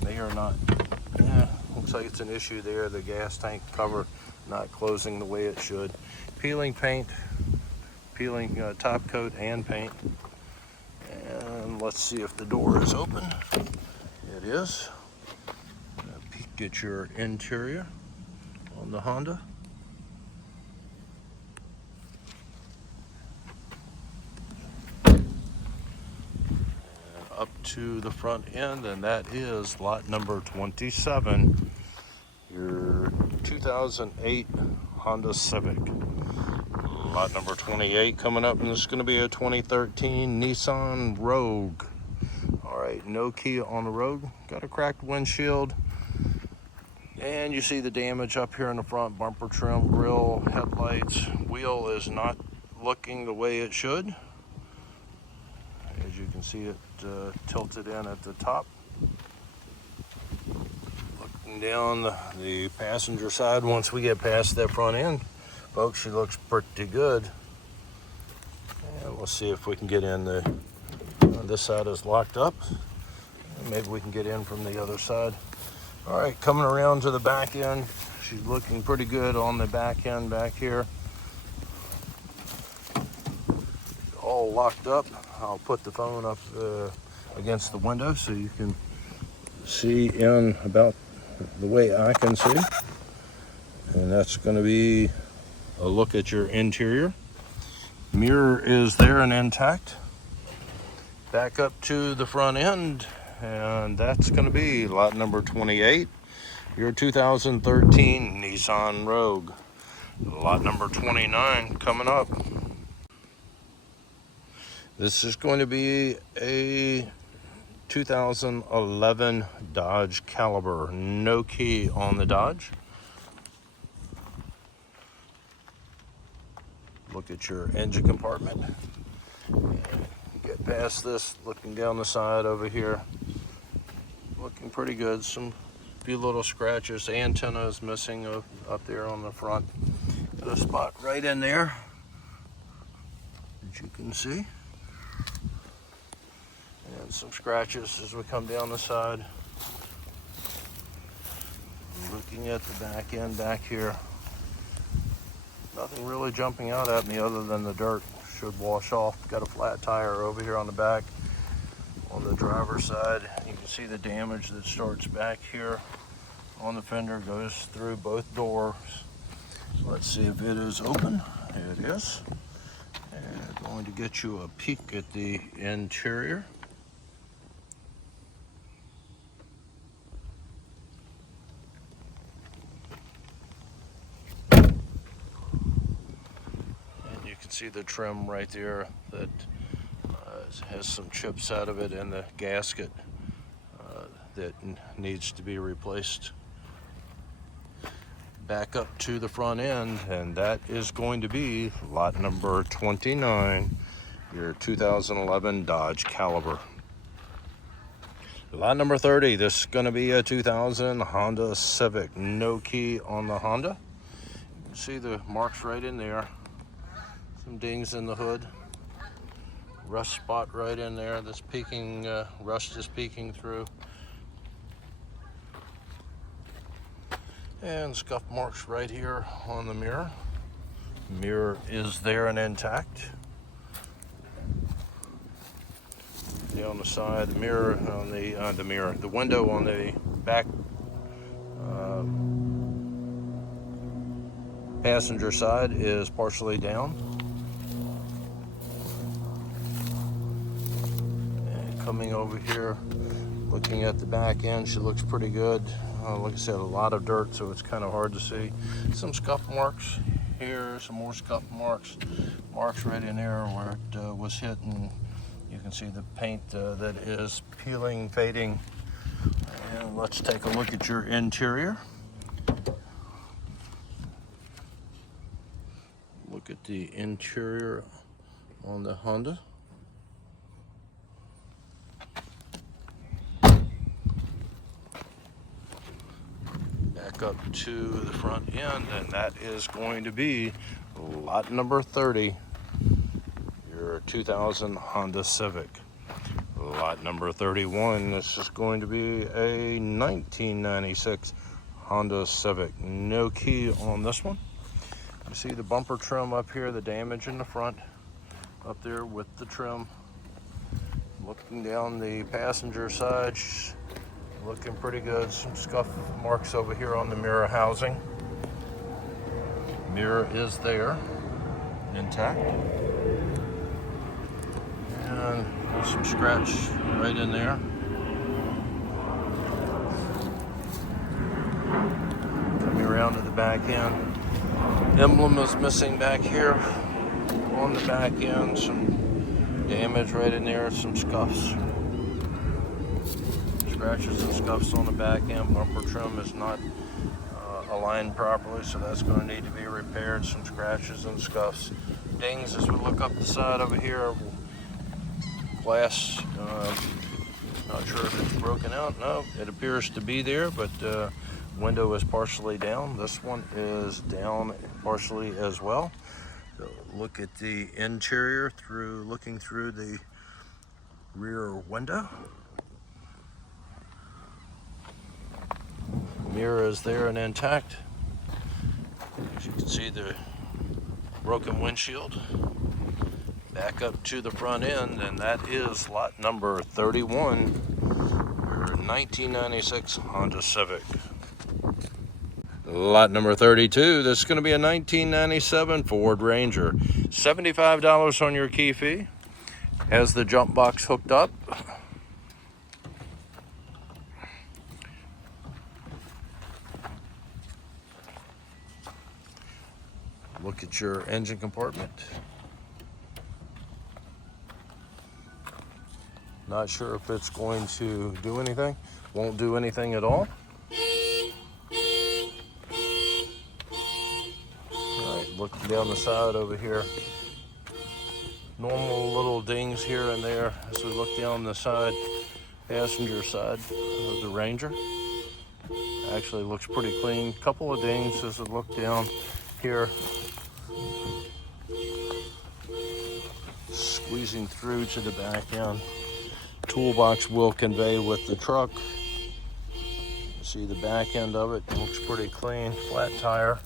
They are not. Yeah. Looks like it's an issue there. The gas tank cover not closing the way it should. Peeling paint, peeling top coat and paint. And let's see if the door is open. It is. Peek at your interior on the Honda. Up to the front end, and that is lot number 27, your 2008 Honda Civic. Lot number 28 coming up, and this is going to be a 2013 Nissan Rogue. All right, no key on the Rogue. Got a cracked windshield, and you see the damage up here in the front. Bumper trim, grille, headlights. Wheel is not looking the way it should. As you can see, it tilted in at the top. Looking down the passenger side, once we get past that front end, folks, she looks pretty good. And we'll see if we can get in. This side is locked up. Maybe we can get in from the other side. All right, coming around to the back end. She's looking pretty good on the back end back here. All locked up. I'll put the phone up against the window so you can see in about the way I can see. And that's going to be a look at your interior. Mirror is there and intact. Back up to the front end, and that's going to be lot number 28, your 2013 Nissan Rogue. Lot number 29 coming up. This is going to be a 2011 Dodge Caliber. No key on the Dodge. Look at your engine compartment. Get past this, looking down the side over here. Looking pretty good. Some few little scratches. The antenna is missing up there on the front. Got a spot right in there, as you can see. And some scratches as we come down the side. Looking at the back end back here. Nothing really jumping out at me other than the dirt. Should wash off. Got a flat tire over here on the back. On the driver's side, you can see the damage that starts back here. on the fender goes through both doors. Let's see if it is open. It is. And going to get you a peek at the interior. And you can see the trim right there that has some chips out of it, and the gasket that needs to be replaced. Back up to the front end, and that is going to be lot number 29, your 2011 Dodge Caliber. Lot number 30, this is going to be a 2000 Honda Civic. No key on the Honda. You can see the marks right in there. Some dings in the hood. Rust spot right in there. This peeking, rust is peeking through. And scuff marks right here on the mirror. Mirror is there and intact. Down the side, the mirror on the window on the back passenger side is partially down. And coming over here, looking at the back end, she looks pretty good. Like I said, a lot of dirt, so it's kind of hard to see. Some scuff marks here, some more scuff marks. Marks right in there where it was hit, and you can see the paint that is peeling, fading. And let's take a look at your interior. Look at the interior on the Honda. Up to the front end, and that is going to be lot number 30, your 2000 Honda Civic. Lot number 31, this is going to be a 1996 Honda Civic. No key on this one. You see the bumper trim up here, the damage in the front up there with the trim. Looking down the passenger side, looking pretty good. Some scuff marks over here on the mirror housing. Mirror is there, intact. And there's some scratch right in there. Coming around to the back end. Emblem is missing back here on the back end. Some damage right in there, some scuffs. Scratches and scuffs on the back end. Bumper trim is not aligned properly, so that's going to need to be repaired. Some scratches and scuffs. Dings as we look up the side over here. Glass, not sure if it's broken out. No, it appears to be there, but window is partially down. This one is down partially as well. So look at the interior looking through the rear window. Mirror is there and intact. As you can see, the broken windshield. Back up to the front end, and that is lot number 31, your 1996 Honda Civic. Lot number 32, this is going to be a 1997 Ford Ranger. $75 on your key fee. Has the jump box hooked up. Look at your engine compartment. Not sure if it's going to do anything. Won't do anything at all. All right, looking down the side over here. Normal little dings here and there as we look down the side, passenger side of the Ranger. Actually looks pretty clean. Couple of dings as we look down here. Squeezing through to the back end. Toolbox will convey with the truck. See the back end of it, looks pretty clean. Flat tire.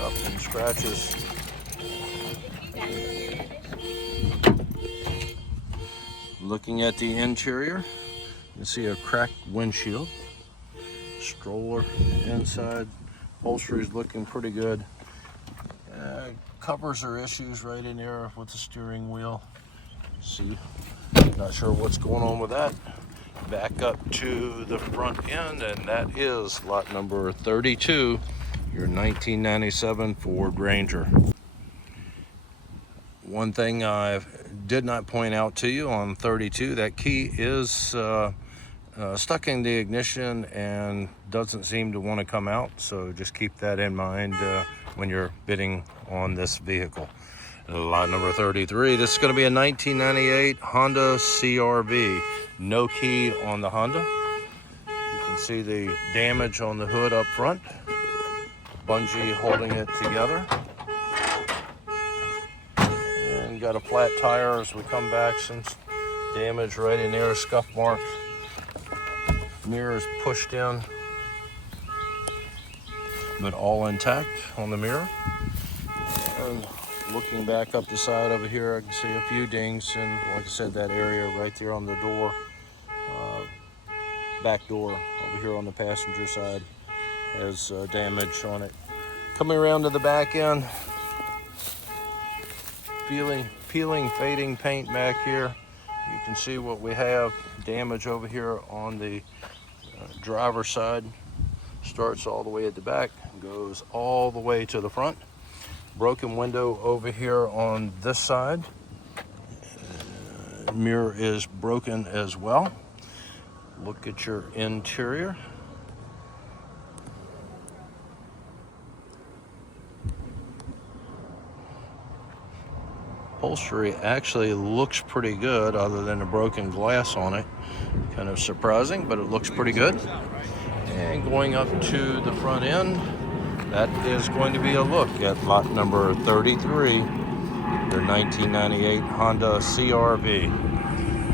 Up and scratches. Looking at the interior, You can see a cracked windshield. Stroller inside. Upholstery is looking pretty good. Covers are issues right in there with the steering wheel. See, not sure what's going on with that. Back up to the front end, and that is lot number 32, your 1997 Ford Ranger. One thing I did not point out to you on 32, that key is stuck in the ignition and doesn't seem to want to come out, so just keep that in mind when you're bidding on this vehicle. Lot number 33, this is going to be a 1998 Honda CR-V. No key on the Honda. You can see the damage on the hood up front. Bungee holding it together. And got a flat tire as we come back, some damage right in there, scuff marks. Mirror is pushed in, but all intact on the mirror. And looking back up the side over here, I can see a few dings, and like I said, that area right there on the door, back door over here on the passenger side has damage on it. Coming around to the back end, peeling, fading paint back here. You can see what we have. Damage over here on the driver's side. Starts all the way at the back, goes all the way to the front. Broken window over here on this side. Mirror is broken as well. Look at your interior. Upholstery actually looks pretty good other than the broken glass on it. Kind of surprising, but it looks pretty good. And going up to the front end, that is going to be a look at lot number 33, your 1998 Honda CR-V.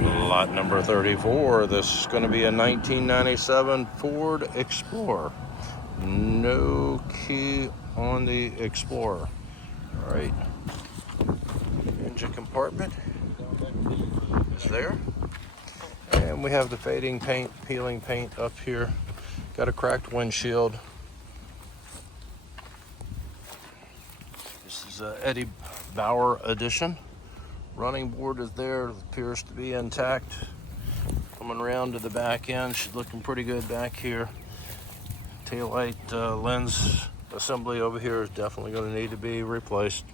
Lot number 34, this is going to be a 1997 Ford Explorer. No key on the Explorer. All right. Engine compartment is there. And we have the fading paint, peeling paint up here. Got a cracked windshield. This is a Eddie Bauer edition. Running board is there, it appears to be intact. Coming around to the back end, she's looking pretty good back here. Taillight lens assembly over here is definitely going to need to be replaced.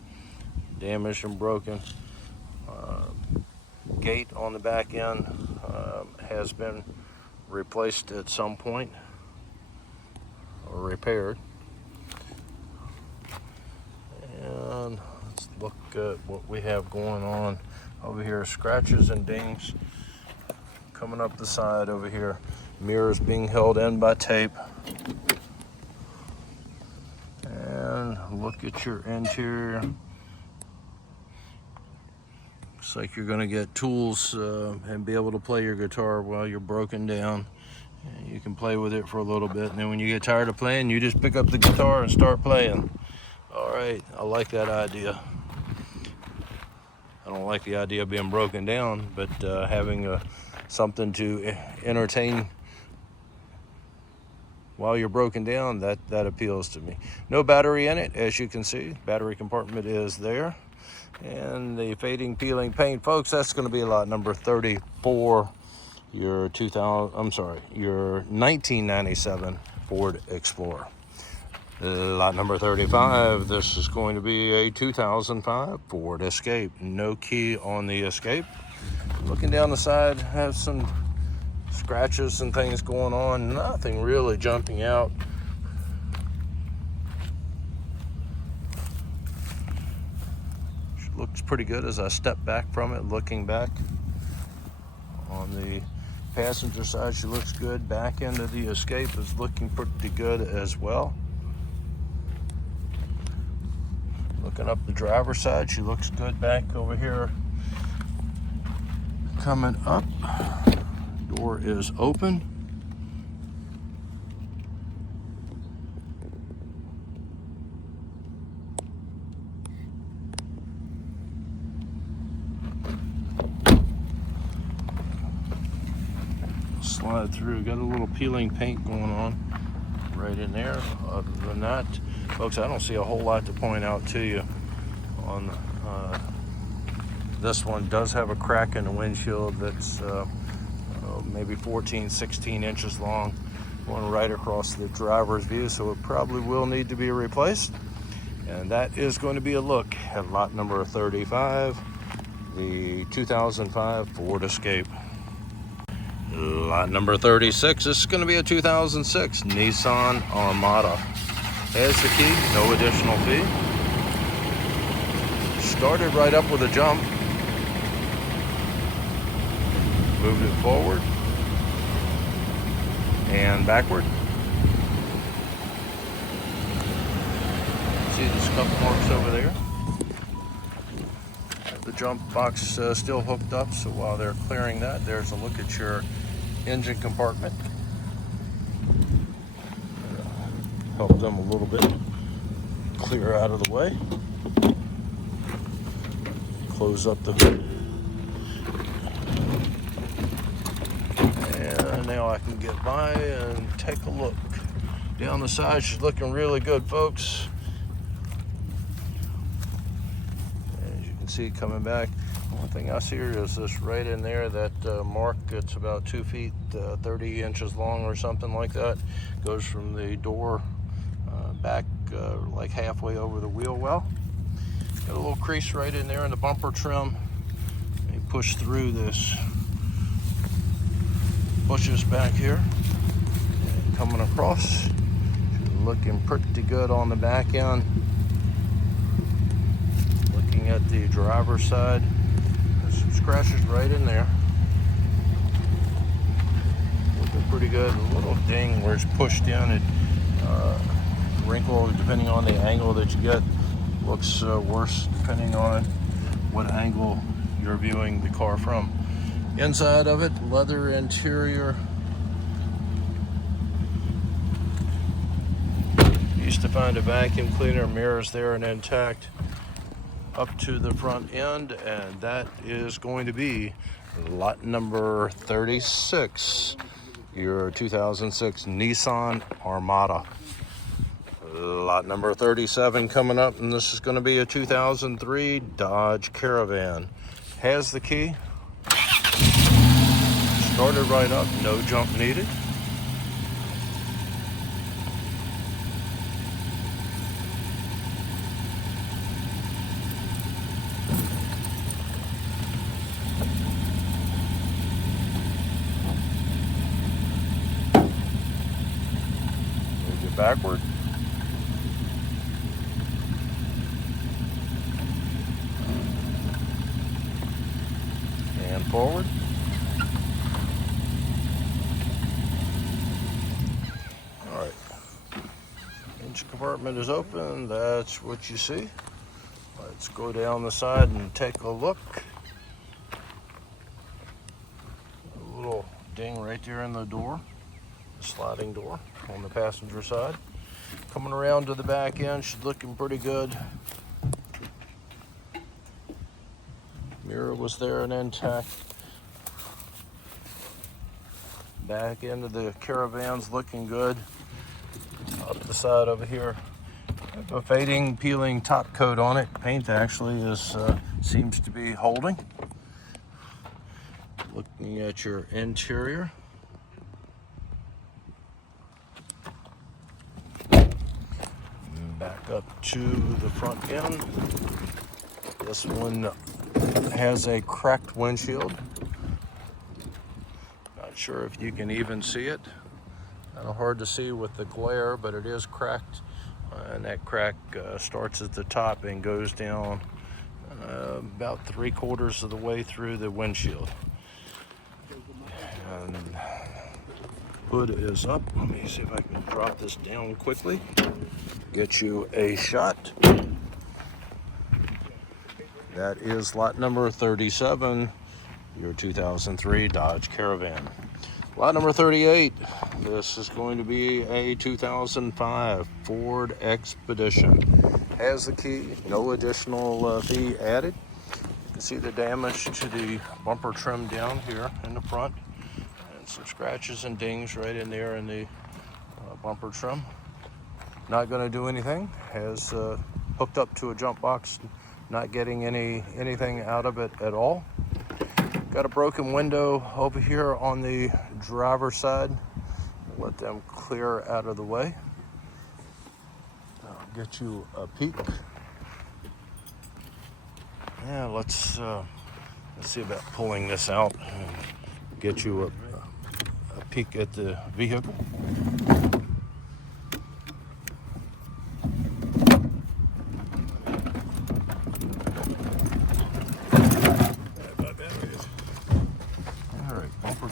Damaged and broken. Gate on the back end has been replaced at some point or repaired. And let's look at what we have going on over here. Scratches and dings coming up the side over here. Mirrors being held in by tape. And look at your interior. Looks like you're going to get tools and be able to play your guitar while you're broken down. And you can play with it for a little bit, and then when you get tired of playing, you just pick up the guitar and start playing. All right, I like that idea. I don't like the idea of being broken down, but having something to entertain while you're broken down, that appeals to me. No battery in it, as you can see. Battery compartment is there. And the fading, peeling paint, folks, that's going to be lot number 34, your 1997 Ford Explorer. Lot number 35, this is going to be a 2005 Ford Escape. No key on the Escape. Looking down the side, has some scratches and things going on. Nothing really jumping out. Looks pretty good as I step back from it, looking back. On the passenger side, she looks good. Back end of the Escape is looking pretty good as well. Looking up the driver's side, she looks good back over here. Coming up, door is open. slide through. Got a little peeling paint going on right in there. Other than that, folks, I don't see a whole lot to point out to you on this one. Does have a crack in the windshield that's maybe 14, 16 inches long, going right across the driver's view, so it probably will need to be replaced. And that is going to be a look at lot number 35, the 2005 Ford Escape. Lot number 36, this is going to be a 2006 Nissan Armada. Has the key, no additional fee. Started right up with a jump. Moved it forward and backward. See the scuff marks over there. The jump box still hooked up, so while they're clearing that, there's a look at your engine compartment. Help them a little bit clear out of the way. Close up the hood. And now I can get by and take a look. Down the side, she's looking really good, folks. As you can see coming back, one thing I see here is this right in there, that mark. It's about 2 feet, 30 inches long or something like that. Goes from the door back like halfway over the wheel well. Got a little crease right in there in the bumper trim. You push through this bushes back here and coming across. Looking pretty good on the back end. Looking at the driver's side, there's some scratches right in there. Looking pretty good. A little ding where it's pushed in. It wrinkle depending on the angle that you get. Looks worse depending on what angle you're viewing the car from. Inside of it, leather interior. Used to find a vacuum cleaner, mirrors there and intact up to the front end, and that is going to be lot number 36, your 2006 Nissan Armada. Lot number 37 coming up, and this is going to be a 2003 Dodge Caravan. Has the key. Started right up, no jump needed. Move it backward. And forward. All right. Engine compartment is open. That's what you see. Let's go down the side and take a look. A little ding right there in the door, the sliding door on the passenger side. Coming around to the back end, she's looking pretty good. Mirror was there and intact. Back end of the Caravan's looking good. Up the side over here, have a fading, peeling top coat on it. Paint actually is seems to be holding. Looking at your interior. Back up to the front end. This one has a cracked windshield. Not sure if you can even see it. Kind of hard to see with the glare, but it is cracked. And that crack starts at the top and goes down about 3/4 of the way through the windshield. And hood is up. Let me see if I can drop this down quickly. Get you a shot. That is lot number 37, your 2003 Dodge Caravan. Lot number 38, this is going to be a 2005 Ford Expedition. Has the key, no additional fee added. You can see the damage to the bumper trim down here in the front. And Some scratches and dings right in there in the bumper trim. Not going to do anything. Has hooked up to a jump box, not getting anything out of it at all. Got a broken window over here on the driver's side. Let them clear out of the way. I'll get you a peek. Yeah, let's see about pulling this out and get you a peek at the vehicle.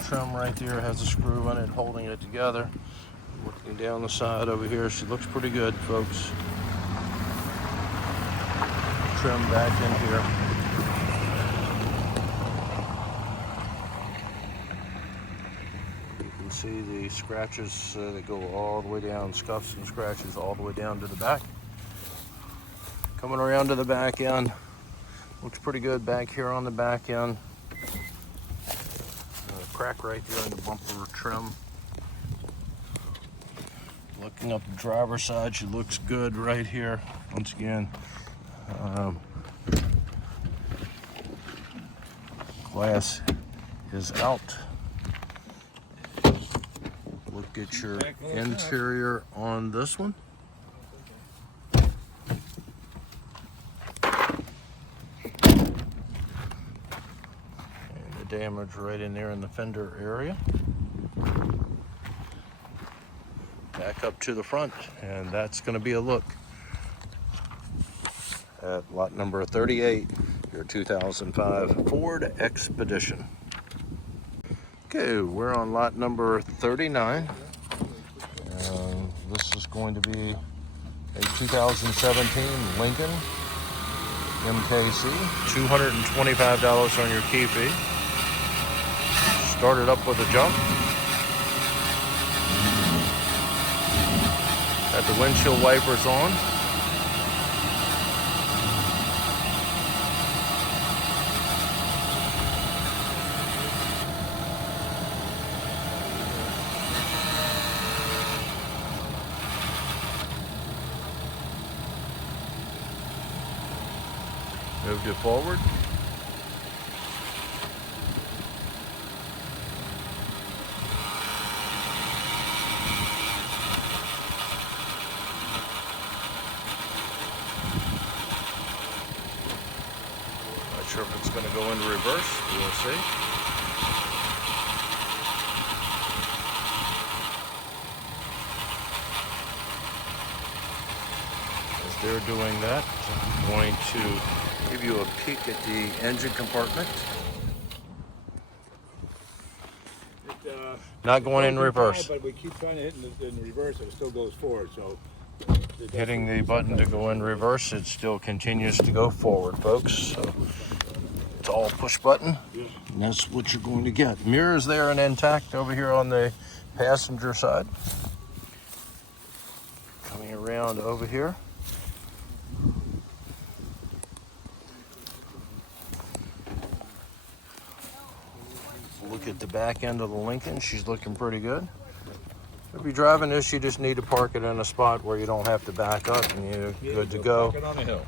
Trim right there has a screw in it holding it together. Looking down the side over here, she looks pretty good, folks. Trim back in here. You can see the scratches that go all the way down, scuffs and scratches all the way down to the back. Coming around to the back end, looks pretty good back here on the back end. Crack right there in the bumper trim. Looking up the driver's side, she looks good right here. Once again, glass is out. Look at your interior on this one. Damage right in there in the fender area. Back up to the front, and that's going to be a look at lot number 38, your 2005 Ford Expedition. Okay, we're on lot number 39. This is going to be a 2017 Lincoln MKC, $225 on your key fee. Started up with a jump. Got the windshield wipers on. Moved it forward. Sure if it's going to go into reverse. We'll see. As they're doing that, I'm going to give you a peek at the engine compartment. Not going in reverse. But we keep trying to hit in reverse, and it still goes forward. So hitting the button to go in reverse, it still continues to go forward, folks. So it's all push button, and that's what you're going to get. Mirrors there and intact over here on the passenger side. Coming around over here. Look at the back end of the Lincoln. She's looking pretty good. If you're driving this, you just need to park it in a spot where you don't have to back up and you're good to go. Park it on the hill.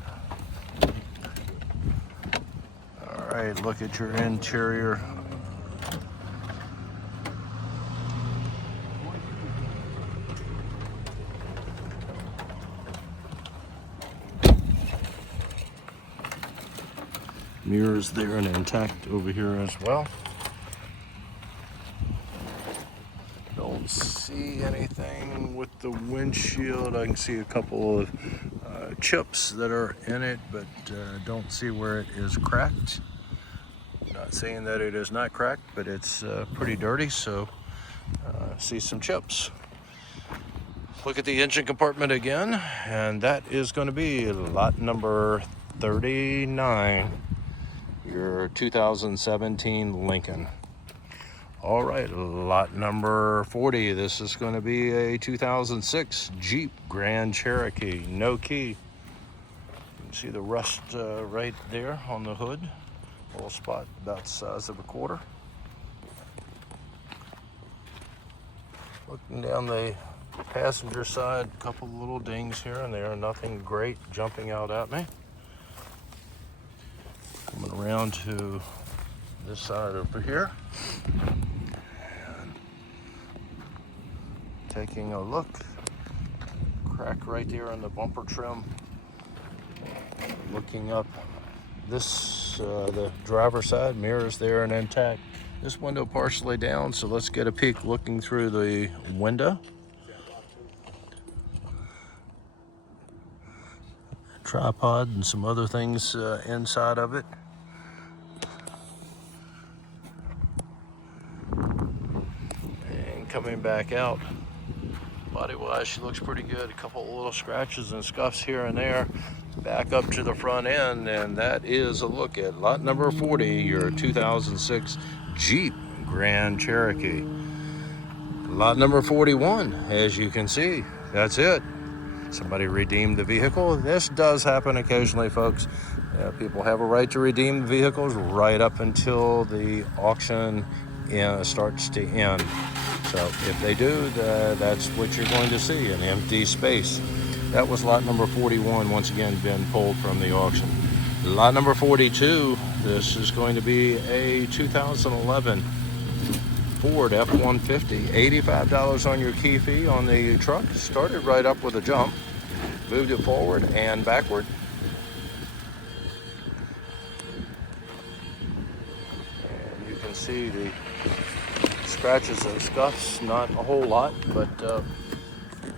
All right, look at your interior. Mirrors there and intact over here as well. Don't see anything with the windshield. I can see a couple of chips that are in it, but don't see where it is cracked. Not saying that it is not cracked, but it's pretty dirty, so see some chips. Look at the engine compartment again, and that is going to be lot number 39, your 2017 Lincoln. All right, lot number 40. This is going to be a 2006 Jeep Grand Cherokee, no key. You can see the rust right there on the hood. A little spot about the size of a quarter. Looking down the passenger side, a couple little dings here and there, nothing great jumping out at me. Coming around to this side over here. And taking a look. Crack right there in the bumper trim. Looking up this, the driver's side, mirrors there and intact. This window partially down, so let's get a peek looking through the window. Tripod and some other things inside of it. And coming back out, body-wise, she looks pretty good. A couple of little scratches and scuffs here and there. Back up to the front end, and that is a look at lot number 40, your 2006 Jeep Grand Cherokee. Lot number 41, as you can see, that's it. Somebody redeemed the vehicle. This does happen occasionally, folks. People have a right to redeem vehicles right up until the auction starts to end. So if they do, that's what you're going to see, an empty space. That was lot number 41, once again, been pulled from the auction. Lot number 42, this is going to be a 2011 Ford F-150. $85 on your key fee on the truck. Started right up with a jump. Moved it forward and backward. And you can see the scratches and scuffs, not a whole lot, but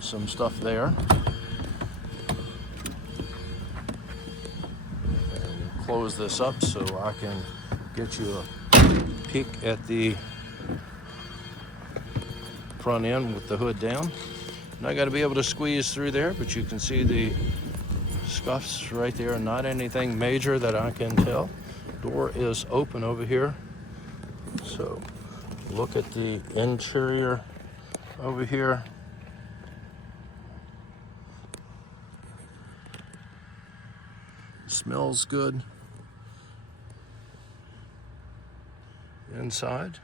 some stuff there. And close this up so I can get you a peek at the front end with the hood down. Not going to be able to squeeze through there, but you can see the scuffs right there. Not anything major that I can tell. Door is open over here. So look at the interior over here. Smells good. Inside.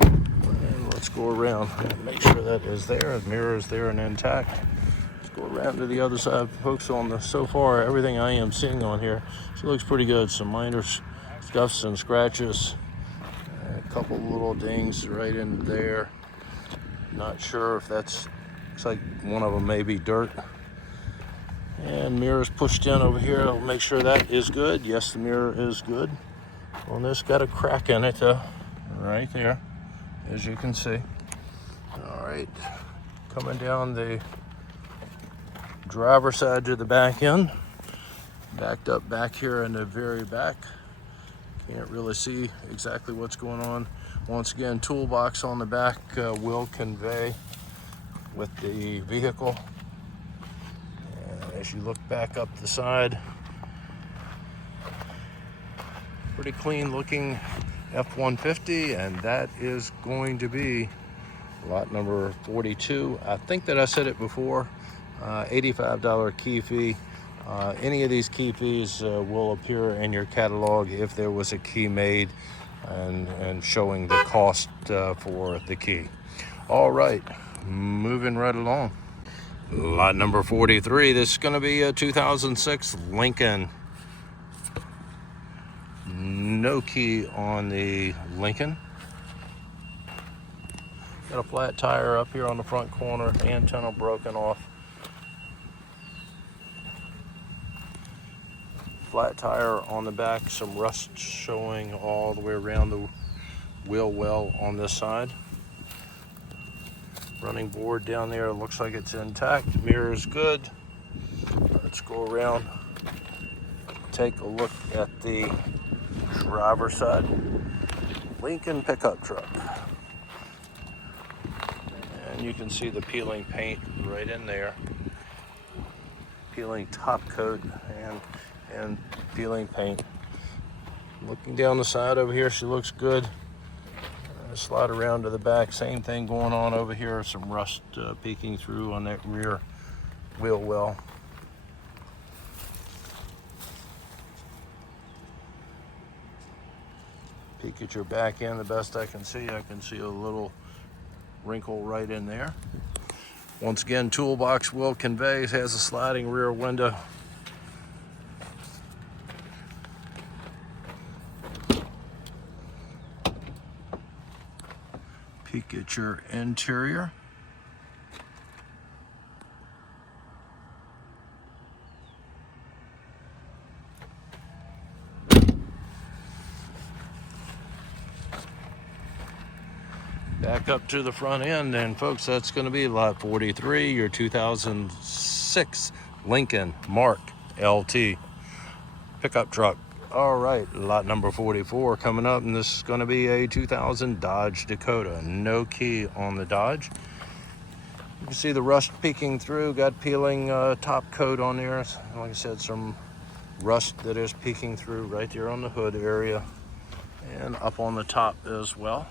And let's go around and make sure that is there. The mirror is there and intact. Let's go around to the other side, folks. On the so far, everything I am seeing on here, she looks pretty good. Some minor scuffs and scratches. A couple little dings right in there. Not sure if that's, looks like one of them may be dirt. And mirrors pushed in over here. I'll make sure that is good. Yes, the mirror is good. On this, got a crack in it right there, as you can see. All right, coming down the driver's side to the back end. Backed up back here in the very back. Can't really see exactly what's going on. Once again, toolbox on the back will convey with the vehicle. And as you look back up the side, pretty clean looking F-150, and that is going to be lot number 42. I think that I said it before, $85 key fee. Any of these key fees will appear in your catalog if there was a key made and showing the cost for the key. All right, moving right along. Lot number 43, this is going to be a 2006 Lincoln. No key on the Lincoln. Got a flat tire up here on the front corner, antenna broken off. Flat tire on the back, some rust showing all the way around the wheel well on this side. Running board down there looks like it's intact. Mirror is good. Let's go around, take a look at the driver's side Lincoln pickup truck. And you can see the peeling paint right in there. Peeling top coat and peeling paint. Looking down the side over here, she looks good. Slide around to the back, same thing going on over here. Some rust peeking through on that rear wheel well. Peek at your back end the best I can see. I can see a little wrinkle right in there. Once again, toolbox will convey, has a sliding rear window. Peek at your interior. Back up to the front end, and folks, that's going to be lot 43, your 2006 Lincoln Mark LT pickup truck. All right, lot number 44 coming up, and this is going to be a 2000 Dodge Dakota. No key on the Dodge. You can see the rust peeking through, got peeling top coat on there. Like I said, some rust that is peeking through right there on the hood area and up on the top as well.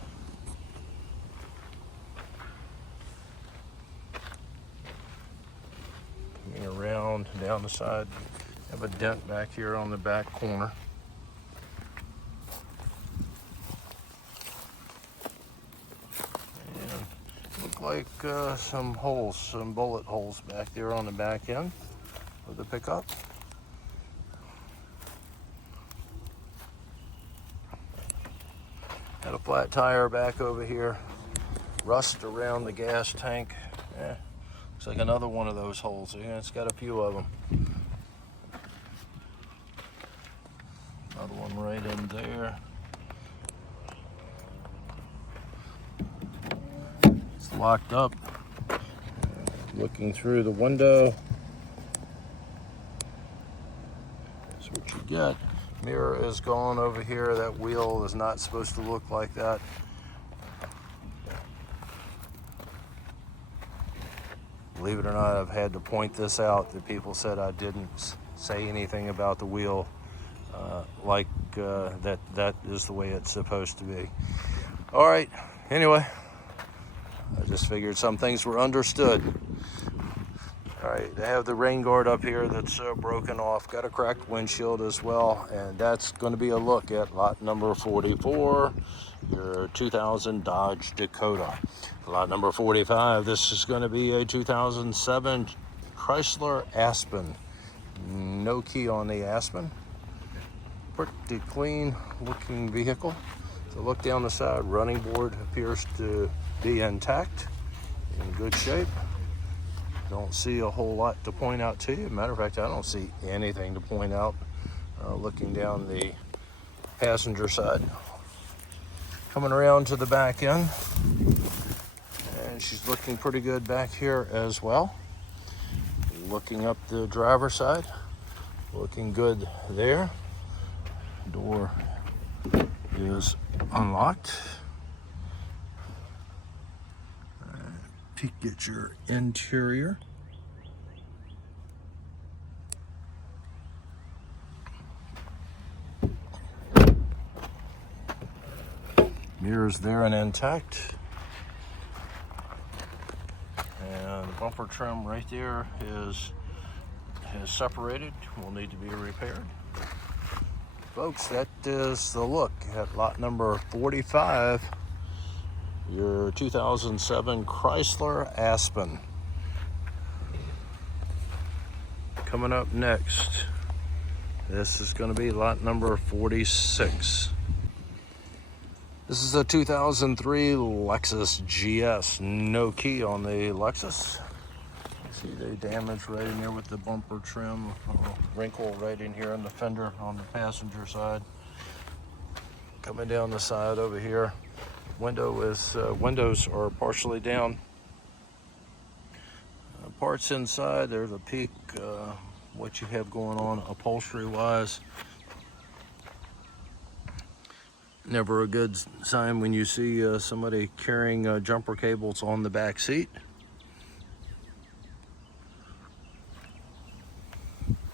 Coming around down the side, have a dent back here on the back corner. Like some holes, some bullet holes back there on the back end of the pickup. Got a flat tire back over here. Rust around the gas tank. Looks like another one of those holes. Yeah, it's got a few of them. Another one right in there. Locked up. Looking through the window, that's what you get. Mirror is gone over here. That wheel is not supposed to look like that. Believe it or not, I've had to point this out that people said I didn't say anything about the wheel that is the way it's supposed to be. All right, anyway, I just figured some things were understood. All right, I have the rain guard up here that's broken off. Got a cracked windshield as well, and that's going to be a look at lot number 44, your 2000 Dodge Dakota. Lot number 45, this is going to be a 2007 Chrysler Aspen. No key on the Aspen. Pretty clean looking vehicle. So look down the side, running board appears to be intact, in good shape. Don't see a whole lot to point out to you. Matter of fact, I don't see anything to point out looking down the passenger side. Coming around to the back end, and she's looking pretty good back here as well. Looking up the driver's side, looking good there. Door is unlocked. Peek at your interior. Mirrors there and intact. And the bumper trim right there is separated, will need to be repaired. Folks, that is the look at lot number 45, your 2007 Chrysler Aspen. Coming up next, this is going to be lot number 46. This is a 2003 Lexus GS. No key on the Lexus. See the damage right in there with the bumper trim, wrinkle right in here on the fender on the passenger side. Coming down the side over here, windows are partially down. Parts inside, there's a peek what you have going on upholstery wise. Never a good sign when you see somebody carrying jumper cables on the back seat.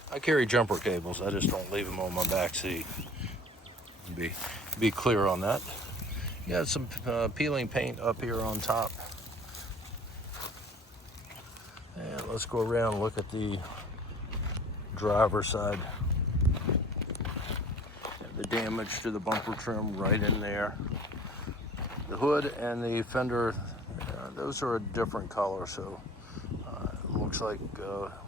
I carry jumper cables, I just don't leave them on my back seat. Be clear on that. You got some peeling paint up here on top. And let's go around and look at the driver's side. The damage to the bumper trim right in there. The hood and the fender, those are a different color, so it looks like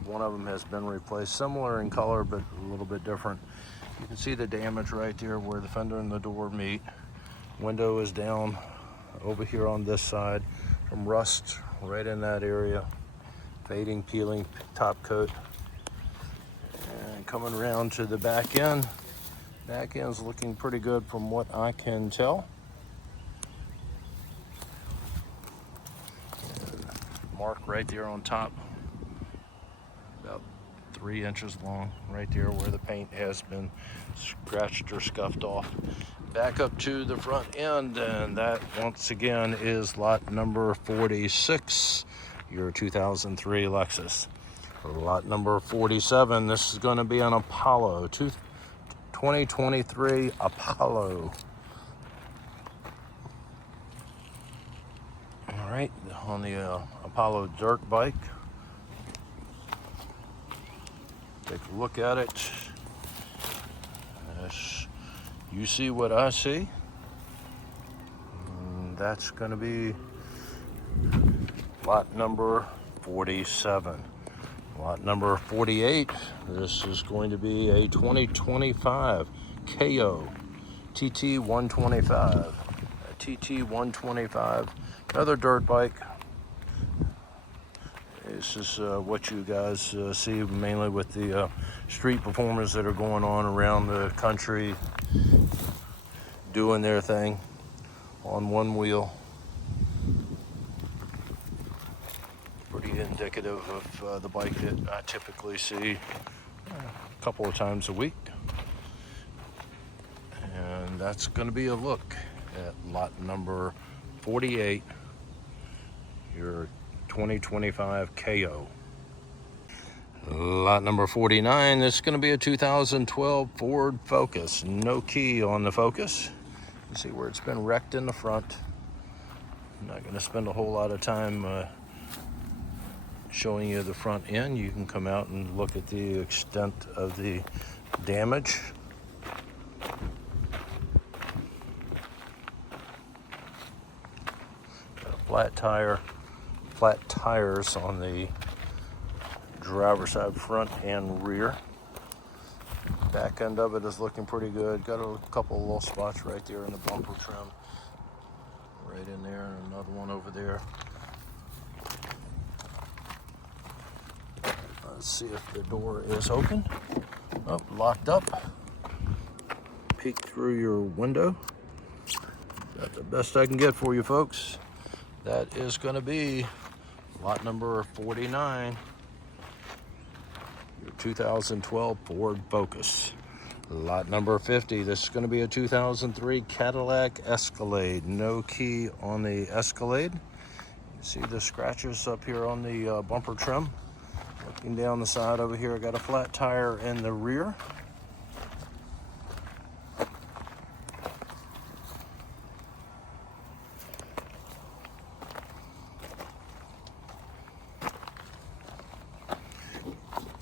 one of them has been replaced. Similar in color, but a little bit different. You can see the damage right there where the fender and the door meet. Window is down over here on this side from rust right in that area. Fading, peeling top coat. And coming around to the back end. Back end's looking pretty good from what I can tell. And mark right there on top. About 3 inches long right there where the paint has been scratched or scuffed off. Back up to the front end, and that once again is lot number 46, your 2003 Lexus. Lot number 47, this is going to be an Apollo, 2023 Apollo. All right, on the Apollo dirt bike. Take a look at it. You see what I see. And that's going to be lot number 47. Lot number 48, this is going to be a 2025 KO TT125. A TT125, another dirt bike. This is what you guys see mainly with the street performers that are going on around the country doing their thing on one wheel. Pretty indicative of the bike that I typically see a couple of times a week. And that's going to be a look at lot number 48, your 2025 KO. Lot number 49, this is going to be a 2012 Ford Focus. No key on the Focus. You see where it's been wrecked in the front. I'm not going to spend a whole lot of time showing you the front end. You can come out and look at the extent of the damage. Got a flat tires on the driver's side, front and rear. Back end of it is looking pretty good. Got a couple of little spots right there in the bumper trim. Right in there, and another one over there. Let's see if the door is open. Oh, locked up. Peek through your window. That's the best I can get for you folks. That is going to be lot number 49. Your 2012 Ford Focus. Lot number 50, this is going to be a 2003 Cadillac Escalade. No key on the Escalade. You see the scratches up here on the bumper trim. Looking down the side over here, I got a flat tire in the rear.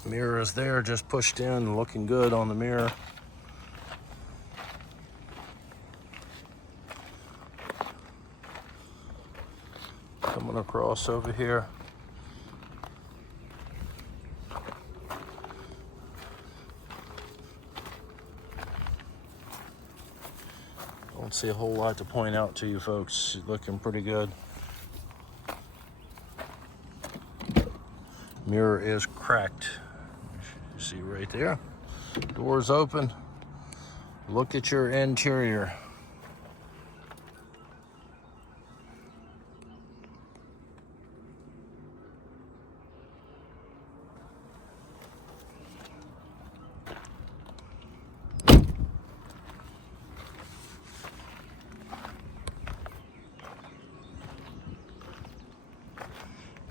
Mirror is there, just pushed in, looking good on the mirror. Coming across over here. Don't see a whole lot to point out to you folks. Looking pretty good. Mirror is cracked. You see right there. Doors open. Look at your interior.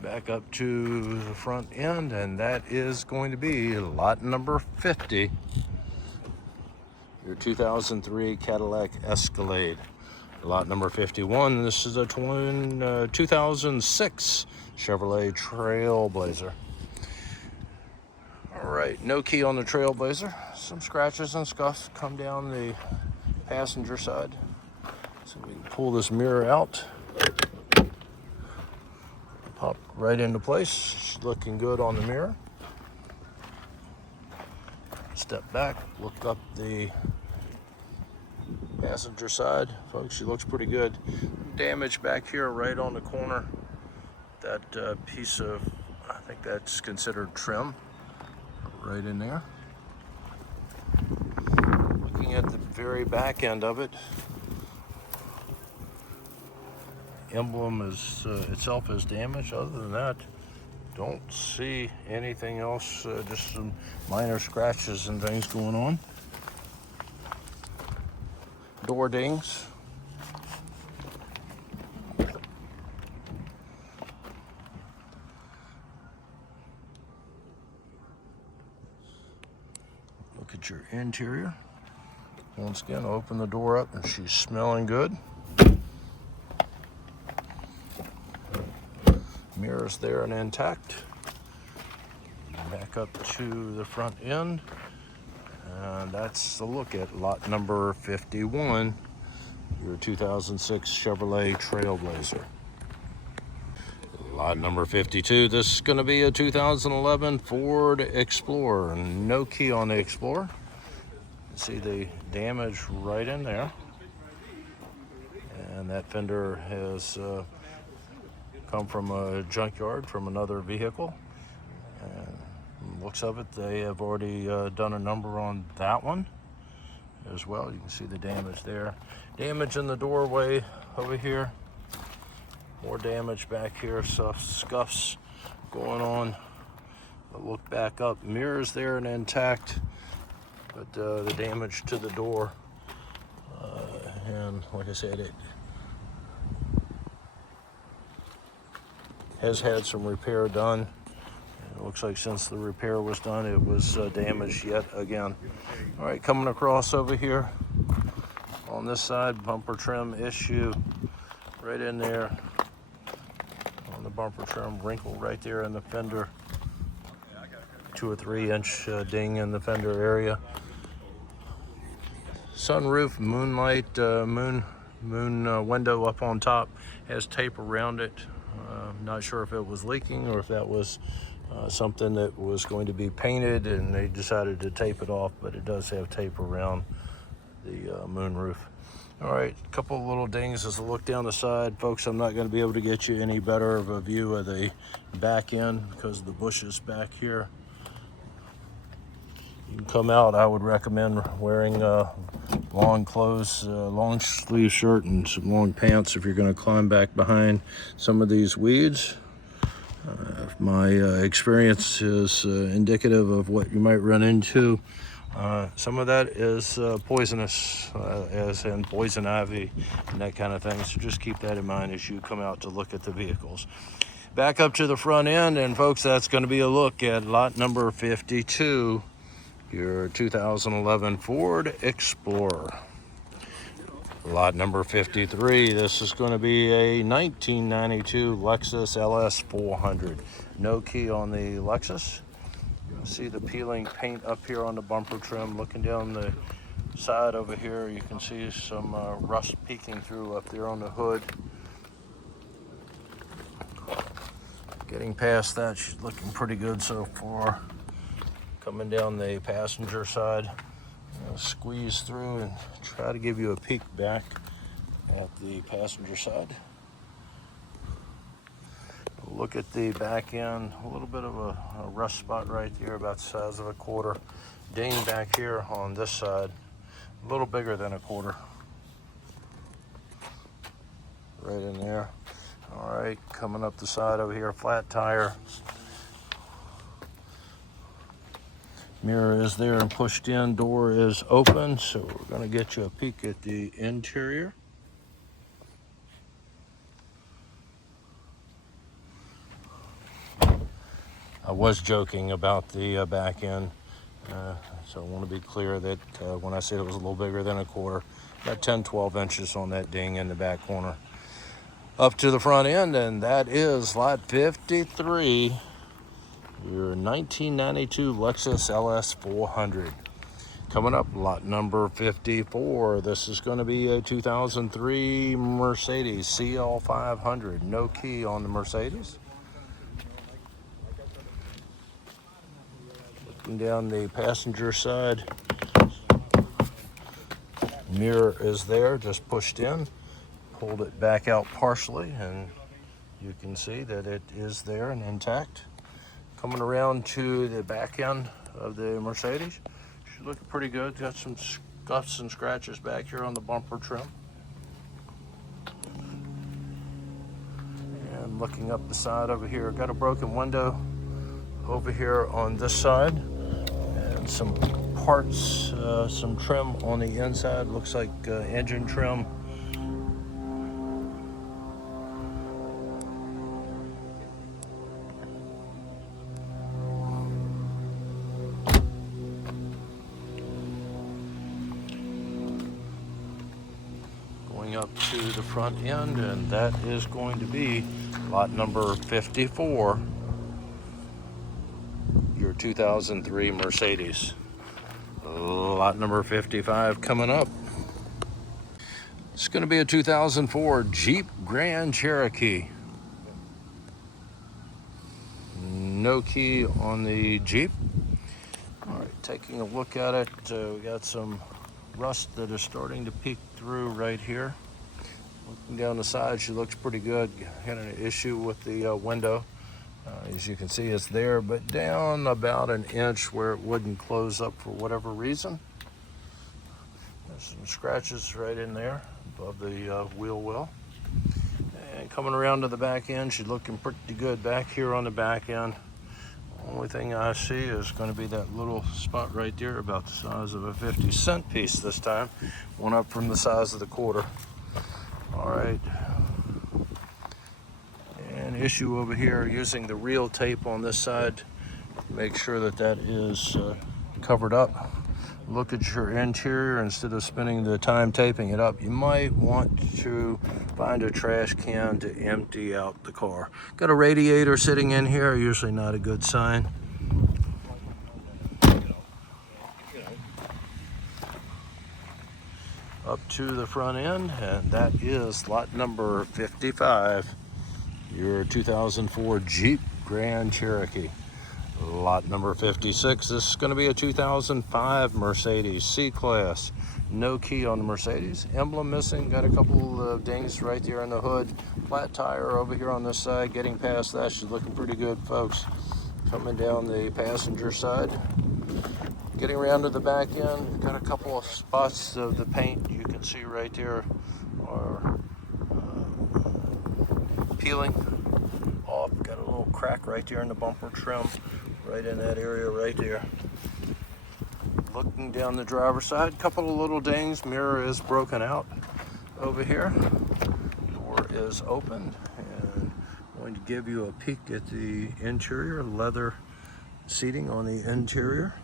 Back up to the front end, and that is going to be lot number 50, your 2003 Cadillac Escalade. Lot number 51, this is a 2006 Chevrolet Trailblazer. All right. right, no key on the Trailblazer. Some scratches and scuffs come down the passenger side. So we can pull this mirror out. Pop right into place. She's looking good on the mirror. Step back, look up the passenger side. Folks, she looks pretty good. Damage back here right on the corner. That piece of, I think that's considered trim, right in there. Looking at the very back end of it, emblem is itself is damaged. Other than that, don't see anything else, just some minor scratches and things going on. Door dings. Look at your interior. Once again, open the door up and she's smelling good. Mirrors there and intact. Back up to the front end. And that's a look at lot number 51, your 2006 Chevrolet Trailblazer. Lot number 52, this is going to be a 2011 Ford Explorer. No key on the Explorer. See the damage right in there. And that fender has come from a junkyard from another vehicle. And looks of it, they have already done a number on that one as well. You can see the damage there. Damage in the doorway over here. More damage back here, scuffs going on. But look back up, mirrors there and intact, but the damage to the door, and like I said, it has had some repair done. It looks like since the repair was done, it was damaged yet again. All right, coming across over here on this side, bumper trim issue right in there. On the bumper trim, wrinkle right there in the fender. 2 or 3 inch ding in the fender area. Sunroof, moonlight, moon window up on top, has tape around it. Not sure if it was leaking or if that was something that was going to be painted and they decided to tape it off, but it does have tape around the moonroof. All right, a couple of little dings as I look down the side. Folks, I'm not going to be able to get you any better of a view of the back end because of the bushes back here. You can come out, I would recommend wearing long clothes, long sleeve shirt and some long pants if you're going to climb back behind some of these weeds. My experience is indicative of what you might run into. Some of that is poisonous, as in poison ivy and that kind of thing. So just keep that in mind as you come out to look at the vehicles. Back up to the front end, and folks, that's going to be a look at lot number 52, your 2011 Ford Explorer. Lot number 53, this is going to be a 1992 Lexus LS400. No key on the Lexus. You can see the peeling paint up here on the bumper trim. Looking down the side over here, you can see some rust peeking through up there on the hood. Getting past that, she's looking pretty good so far. Coming down the passenger side, squeeze through and try to give you a peek back at the passenger side. Look at the back end, a little bit of a rust spot right there, about the size of a quarter. Ding back here on this side, a little bigger than a quarter. Right in there. All right, coming up the side over here, flat tire. Mirror is there and pushed in, door is open, so we're going to get you a peek at the interior. I was joking about the back end, so I want to be clear that when I said it was a little bigger than a quarter, about 10-12 inches on that ding in the back corner. Up to the front end, and that is lot 53, Your 1992 Lexus LS400. Coming up, lot number 54. This is going to be a 2003 Mercedes CL500. No key on the Mercedes. Looking down the passenger side, mirror is there, just pushed in. Pulled it back out partially, and you can see that it is there and intact. Coming around to the back end of the Mercedes, should look pretty good. Got some scuffs and scratches back here on the bumper trim. And looking up the side over here, got a broken window over here on this side, and some parts, some trim on the inside. Looks like engine trim. Up to the front end, and that is going to be lot number 54, your 2003 Mercedes. Lot number 55 coming up. It's going to be a 2004 Jeep Grand Cherokee. No key on the Jeep. All right, taking a look at it, we got some rust that is starting to peek through right here. Looking down the side, she looks pretty good. Had an issue with the window. As you can see, it's there, but down about an inch where it wouldn't close up for whatever reason. There's some scratches right in there above the wheel well. And coming around to the back end, she's looking pretty good back here on the back end. Only thing I see is going to be that little spot right there, about the size of a 50-cent piece this time. One up from the size of the quarter. All right. And issue over here, using the reel tape on this side. Make sure that that is covered up. Look at your interior. Instead of spending the time taping it up, you might want to find a trash can to empty out the car. Got a radiator sitting in here, usually not a good sign. Up to the front end, and that is lot number 55, your 2004 Jeep Grand Cherokee. Lot number 56, this is going to be a 2005 Mercedes C-Class. No key on the Mercedes. Emblem missing, got a couple of dings right there in the hood. Flat tire over here on this side. Getting past that, she's looking pretty good, folks. Coming down the passenger side. Getting around to the back end, got a couple of spots of the paint you can see right there are peeling off. Got a little crack right there in the bumper trim, right in that area right there. Looking down the driver's side, couple of little dings. Mirror is broken out over here. Door is open, and I'm going to give you a peek at the interior. Leather seating on the interior.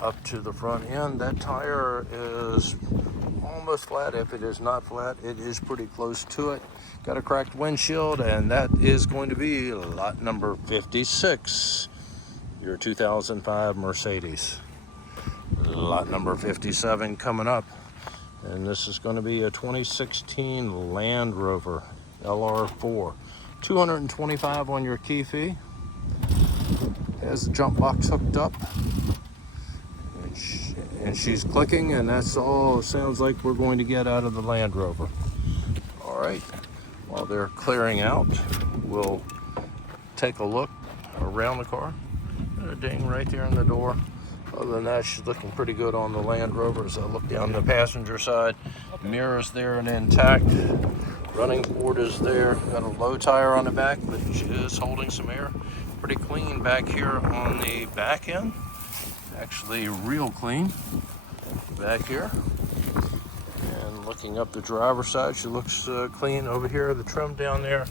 Up to the front end, that tire is almost flat. If it is not flat, it is pretty close to it. Got a cracked windshield, and that is going to be lot number 56, your 2005 Mercedes. Lot number 57 coming up, and this is going to be a 2016 Land Rover LR4. $225 on your key fee. Has the jump box hooked up. And she's clicking, and that's all it sounds like we're going to get out of the Land Rover. All right, while they're clearing out, we'll take a look around the car. Got a ding right there in the door. Other than that, she's looking pretty good on the Land Rover. As I look down the passenger side, mirror's there and intact. Running board is there. Got a low tire on the back, but she is holding some air. Pretty clean back here on the back end. Actually real clean back here. And looking up the driver's side, she looks clean over here. The trim down there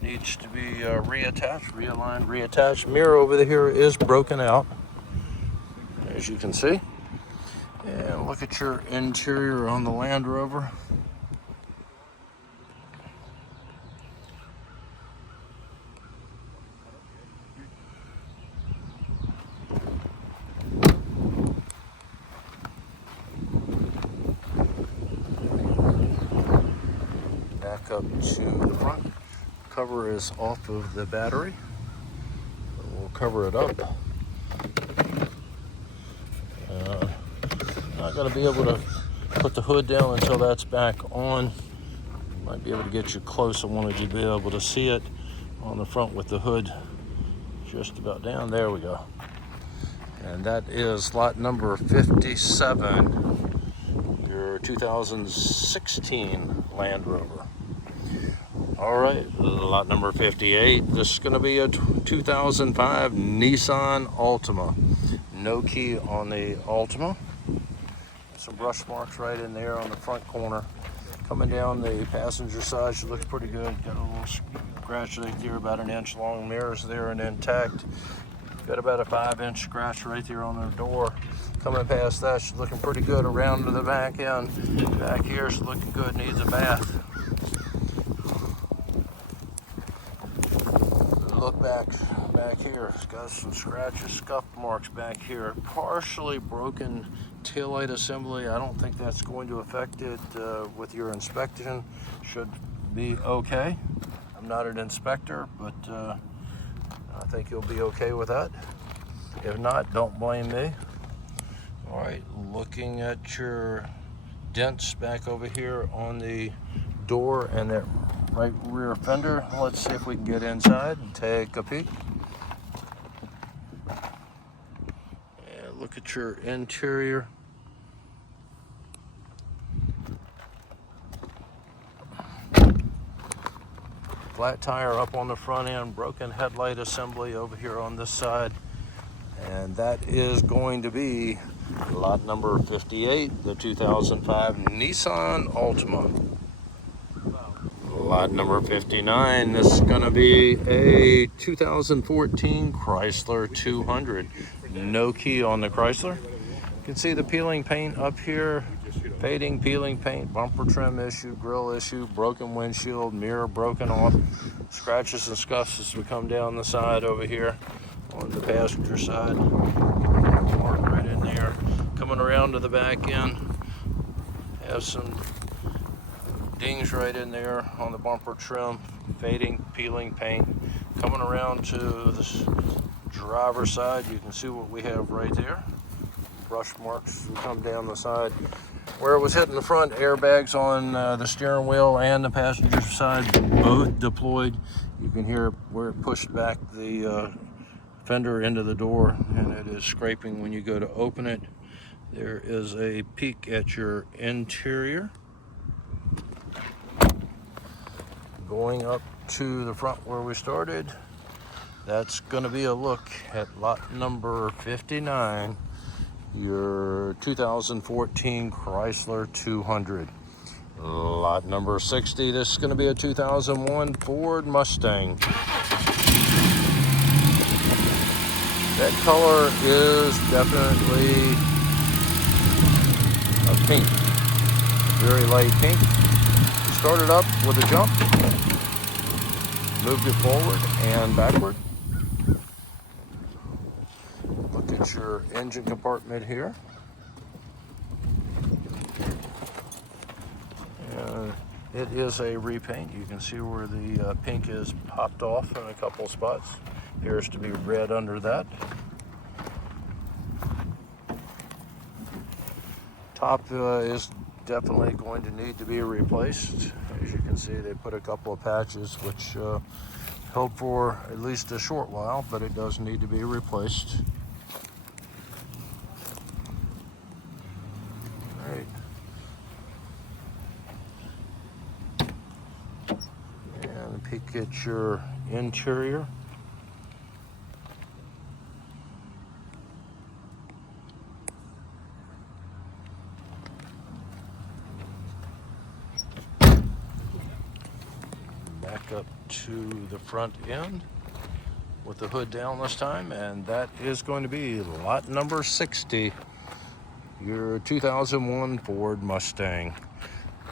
needs to be reattached, realigned, reattached. Mirror over here is broken out, as you can see. And look at your interior on the Land Rover. back up to the front. Cover is off of the battery. We'll cover it up. Not going to be able to put the hood down until that's back on. Might be able to get you close. I wanted you to be able to see it on the front with the hood just about down. There we go. And that is lot number 57, your 2016 Land Rover. All right, lot number 58. This is going to be a 2005 Nissan Altima. No key on the Altima. Some brush marks right in there on the front corner. Coming down the passenger side, she looks pretty good. Got a little scratch right there, about an inch long. Mirrors there and intact. Got about a 5-inch scratch right there on the door. Coming past that, she's looking pretty good. Around to the back end. Back here, she's looking good. Needs a bath. Look back here. It's got some scratches, scuff marks back here. Partially broken taillight assembly. I don't think that's going to affect it with your inspection. Should be okay. I'm not an inspector, but I think you'll be okay with that. If not, don't blame me. All right, looking at your dents back over here on the door and that right rear fender. Let's see if we can get inside and take a peek. And look at your interior. Flat tire up on the front end, broken headlight assembly over here on this side. And that is going to be lot number 58, the 2005 Nissan Altima. Lot number 59, this is going to be a 2014 Chrysler 200. No key on the Chrysler. You can see the peeling paint up here. Fading, peeling paint, bumper trim issue, grille issue, broken windshield, mirror broken off, scratches and scuffs as we come down the side over here on the passenger side. Mark right in there. Coming around to the back end, have some dings right in there on the bumper trim, fading, peeling paint. Coming around to the driver's side, you can see what we have right there. Brush marks will come down the side. Where it was hitting the front, airbags on the steering wheel and the passenger side, both deployed. You can hear where it pushed back the fender into the door, and it is scraping when you go to open it. There is a peek at your interior. Going up to the front where we started, that's going to be a look at lot number 59. Your 2014 Chrysler 200. Lot number 60, this is going to be a 2001 Ford Mustang. That color is definitely a pink, very light pink. Started up with a jump, moved it forward and backward. Look at your engine compartment here. It is a repaint. You can see where the pink is popped off in a couple spots. Appears to be red under that. Top is definitely going to need to be replaced. As you can see, they put a couple of patches which held for at least a short while, but it does need to be replaced. And peek at your interior. Back up to the front end with the hood down this time, and that is going to be lot number 60, your 2001 Ford Mustang.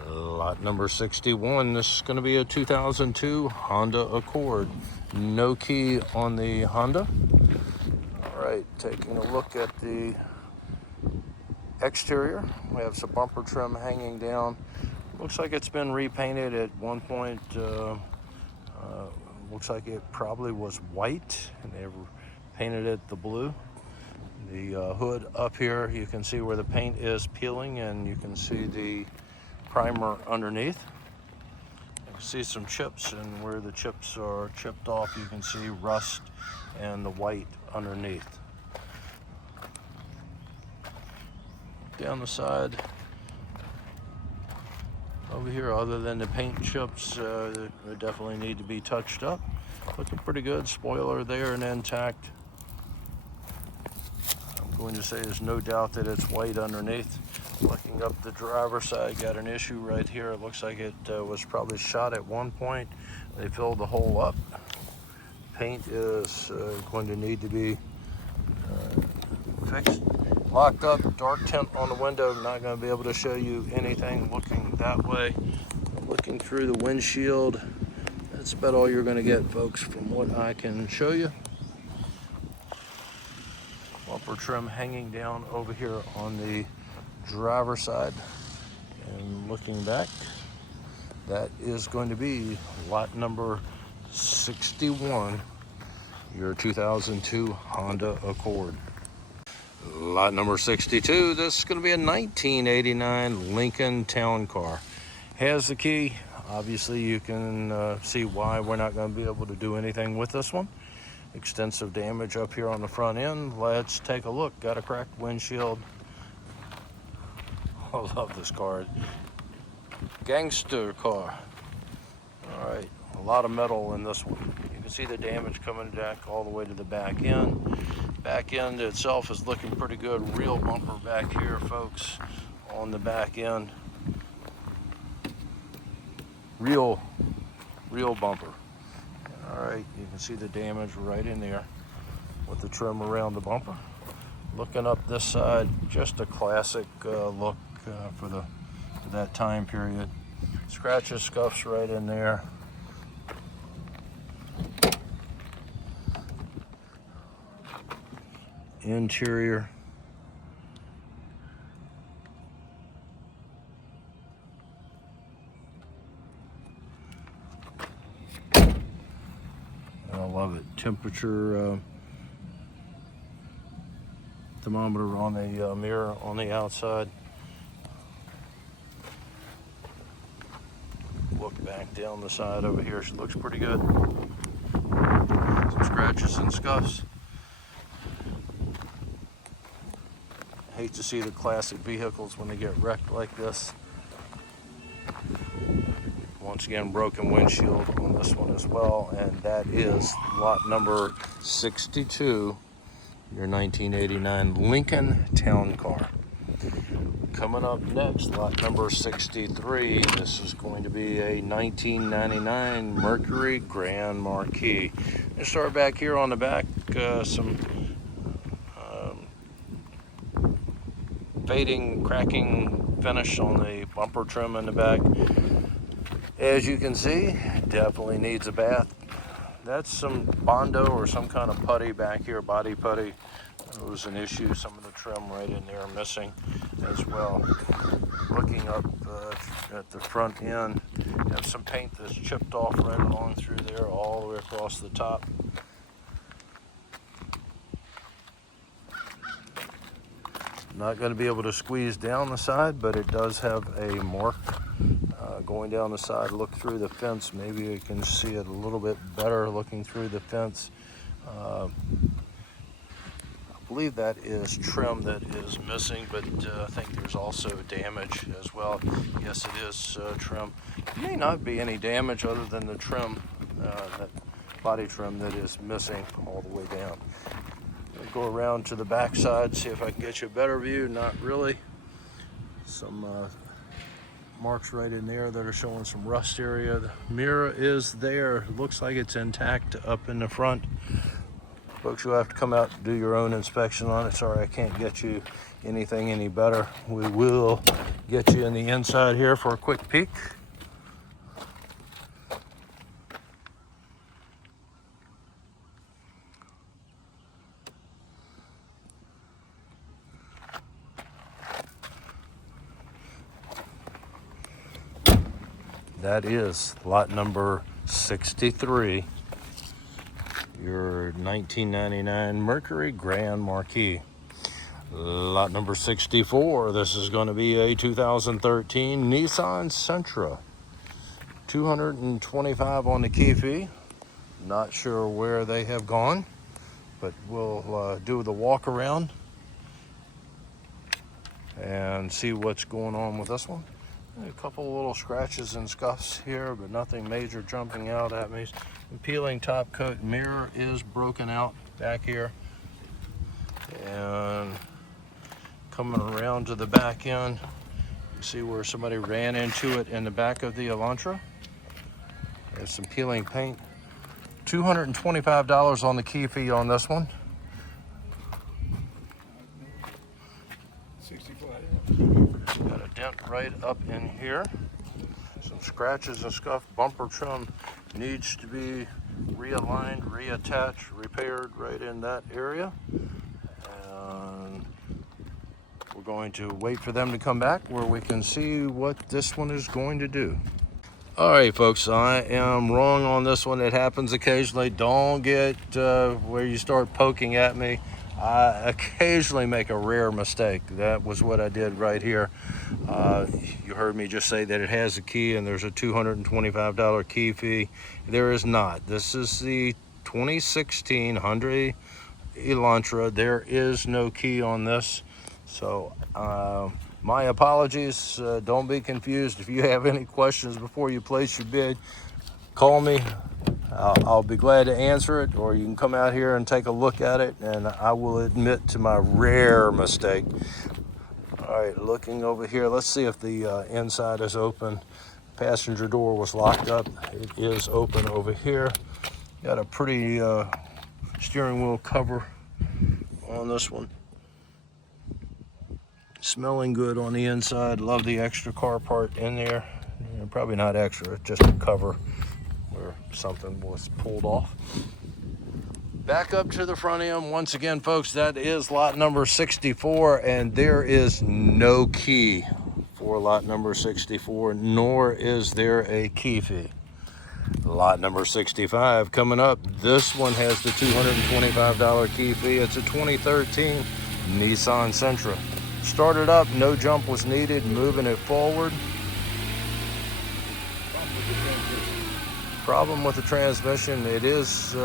Lot number 61, this is going to be a 2002 Honda Accord. No key on the Honda. All right, taking a look at the exterior. We have some bumper trim hanging down, Looks like it's been repainted at one point. Looks like it probably was white and they painted it the blue. The hood up here, you can see where the paint is peeling, and you can see the primer underneath. You can see some chips, and where the chips are chipped off, you can see rust and the white underneath. Down the side over here, other than the paint chips, they definitely need to be touched up. Looking pretty good. Spoiler there and intact. I'm going to say there's no doubt that it's white underneath. Looking up the driver's side, got an issue right here. It looks like it was probably shot at one point. They filled the hole up. Paint is going to need to be fixed. Locked up, dark tint on the window. Not going to be able to show you anything looking that way. Looking through the windshield, that's about all you're going to get, folks, from what I can show you. Bumper trim hanging down over here on the driver's side. And looking back, that is going to be lot number 61, your 2002 Honda Accord. Lot number 62, this is going to be a 1989 Lincoln Town Car. Has the key. Obviously, you can see why we're not going to be able to do anything with this one. Extensive damage up here on the front end. Let's take a look. Got a cracked windshield. I love this car. Gangster car. All right, a lot of metal in this one. You can see the damage coming back all the way to the back end. Back end itself is looking pretty good. Real bumper back here, folks, on the back end. Real bumper. All right, you can see the damage right in there with the trim around the bumper. Looking up this side, just a classic look for that time period. Scratches, scuffs right in there. Interior. I love it. Temperature thermometer on the mirror on the outside. Look back down the side over here. She looks pretty good. Some scratches and scuffs. Hate to see the classic vehicles when they get wrecked like this. Once again, broken windshield on this one as well, and that is lot number 62, your 1989 Lincoln Town Car. Coming up next, lot number 63. This is going to be a 1999 Mercury Grand Marquis. Let's start back here on the back. Some fading, cracking finish on the bumper trim in the back. As you can see, definitely needs a bath. That's some Bondo or some kind of putty back here, body putty. There was an issue, some of the trim right in there missing as well. Looking up at the front end, have some paint that's chipped off right along through there, all the way across the top. Not going to be able to squeeze down the side, but it does have a mark going down the side. Look through the fence. Maybe you can see it a little bit better looking through the fence. I believe that is trim that is missing, but I think there's also damage as well. Yes, it is trim. May not be any damage other than the trim, that body trim that is missing all the way down. Go around to the back side, see if I can get you a better view. Not really. Some marks right in there that are showing some rust area. The mirror is there. Looks like it's intact up in the front. Folks, you'll have to come out and do your own inspection on it. Sorry, I can't get you anything any better. We will get you in the inside here for a quick peek. That is lot number 63, your 1999 Mercury Grand Marquis. Lot number 64, this is going to be a 2013 Nissan Sentra. $225 on the key fee. Not sure where they have gone, but we'll do the walk around and see what's going on with this one. A couple little scratches and scuffs here, but nothing major jumping out at me. The peeling top coat mirror is broken out back here. And coming around to the back end, you see where somebody ran into it in the back of the Elantra. There's some peeling paint. $225 on the key fee on this one. 65. Got a dent right up in here. Some scratches and scuff. Bumper trim needs to be realigned, reattached, repaired right in that area. And we're going to wait for them to come back where we can see what this one is going to do. All right, folks, I am wrong on this one. It happens occasionally. Don't get where you start poking at me. I occasionally make a rare mistake. That was what I did right here. You heard me just say that it has a key and there's a $225 key fee. There is not. This is the 2016 Hyundai Elantra. There is no key on this. So my apologies. Don't be confused. If you have any questions before you place your bid, call me. I'll be glad to answer it, or you can come out here and take a look at it, and I will admit to my rare mistake. All right, looking over here, let's see if the inside is open. Passenger door was locked up. It is open over here. Got a pretty steering wheel cover on this one. Smelling good on the inside. Love the extra car part in there. Probably not extra, just a cover where something was pulled off. Back up to the front end. Once again, folks, that is lot number 64, and there is no key for lot number 64, nor is there a key fee. Lot number 65 coming up. This one has the $225 key fee. It's a 2013 Nissan Sentra. Started up, no jump was needed, moving it forward. Problem with the transmission, it is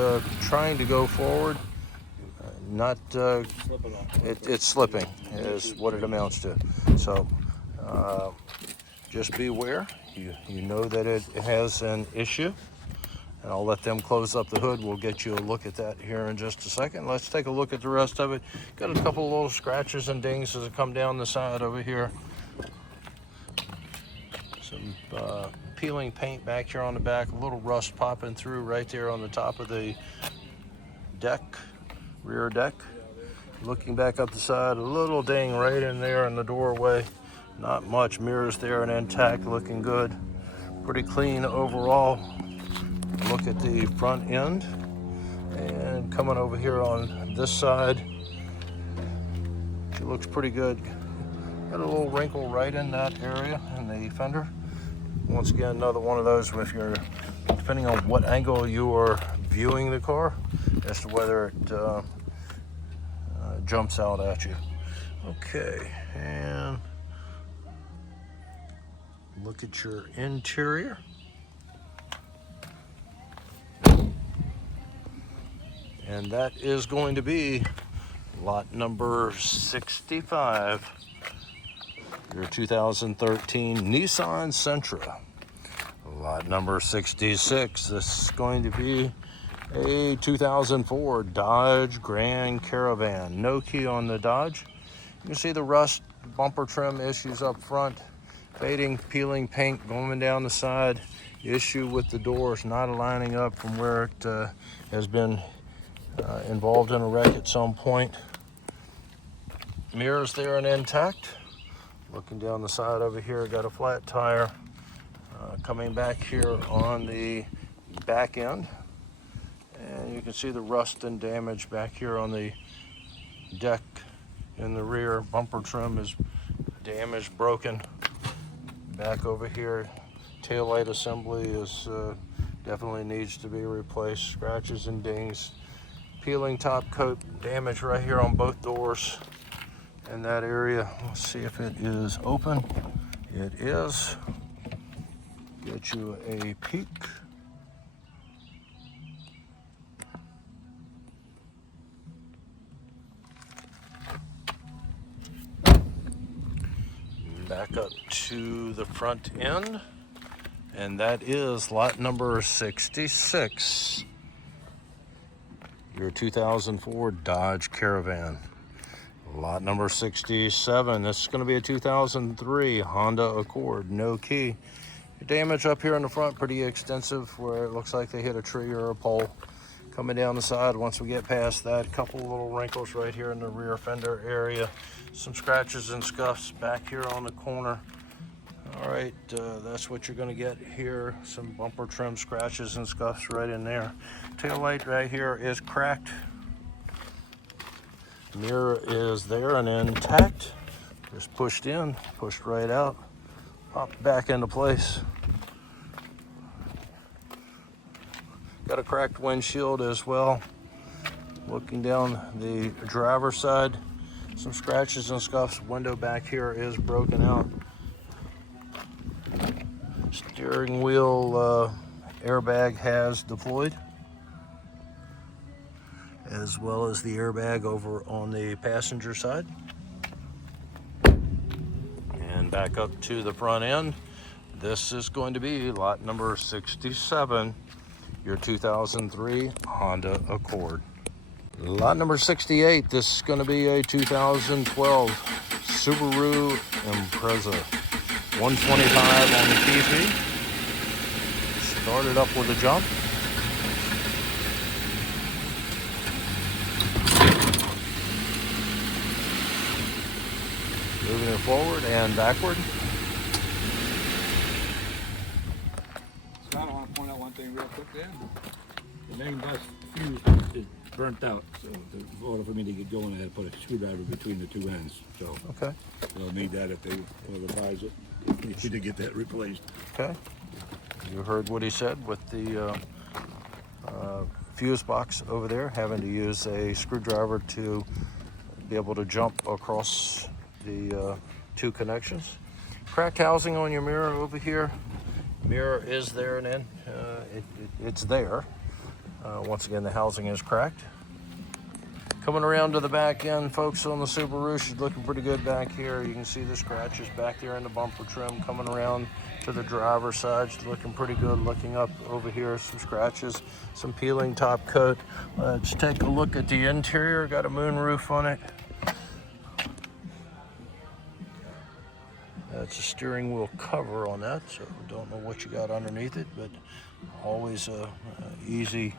trying to go forward, it's slipping is what it amounts to. So just beware. You know that it has an issue, and I'll let them close up the hood. We'll get you a look at that here in just a second. Let's take a look at the rest of it. Got a couple of little scratches and dings as it come down the side over here. Some peeling paint back here on the back, a little rust popping through right there on the top of the deck, rear deck. Looking back up the side, a little ding right in there in the doorway. Not much. Mirrors there and intact, looking good. Pretty clean overall. Look at the front end, and coming over here on this side, she looks pretty good. Got a little wrinkle right in that area in the fender. Once again, another one of those, if you're, depending on what angle you are viewing the car, as to whether it jumps out at you. Okay, and look at your interior. And that is going to be lot number 65. Your 2013 Nissan Sentra. Lot number 66. This is going to be a 2004 Dodge Grand Caravan. No key on the Dodge. You can see the rust, bumper trim issues up front, fading, peeling paint going down the side. Issue with the doors not aligning up from where it has been involved in a wreck at some point. Mirrors there and intact. Looking down the side over here, got a flat tire. Coming back here on the back end, and you can see the rust and damage back here on the deck in the rear. Bumper trim is damaged, broken. Back over here, taillight assembly is definitely needs to be replaced. Scratches and dings. Peeling top coat damage right here on both doors in that area. Let's see if it is open. It is. Get you a peek. Back up to the front end, and that is lot number 66. Your 2004 Dodge Caravan. Lot number 67. This is going to be a 2003 Honda Accord, no key. Damage up here in the front pretty extensive, where it looks like they hit a tree or a pole. Coming down the side, once we get past that, couple little wrinkles right here in the rear fender area. Some scratches and scuffs back here on the corner. All right, that's what you're going to get here. Some bumper trim scratches and scuffs right in there. Tail light right here is cracked. Mirror is there and intact. Just pushed in, pushed right out, popped back into place. Got a cracked windshield as well. Looking down the driver's side, some scratches and scuffs. Window back here is broken out. Steering wheel airbag has deployed, as well as the airbag over on the passenger side. And back up to the front end. This is going to be lot number 67, your 2003 Honda Accord. Lot number 68, this is going to be a 2012 Subaru Impreza. 125 on the key fee. Started up with a jump. Moving it forward and backward. Scott, I want to point out one thing real quick there. The main bus fuse is burnt out, so in order for me to get going, I had to put a screwdriver between the two ends. So Okay. they'll need that if they want to revise it. We need to get that replaced. Okay. You heard what he said with the fuse box over there, having to use a screwdriver to be able to jump across the two connections. Cracked housing on your mirror over here. Mirror is there and in. It's there. Once again, the housing is cracked. Coming around to the back end, folks, on the Subaru, she's looking pretty good back here. You can see the scratches back there in the bumper trim. Coming around to the driver's side, she's looking pretty good. Looking up over here, some scratches, some peeling top coat. Let's take a look at the interior. Got a moonroof on it. That's a steering wheel cover on that, so don't know what you got underneath it, but always a easy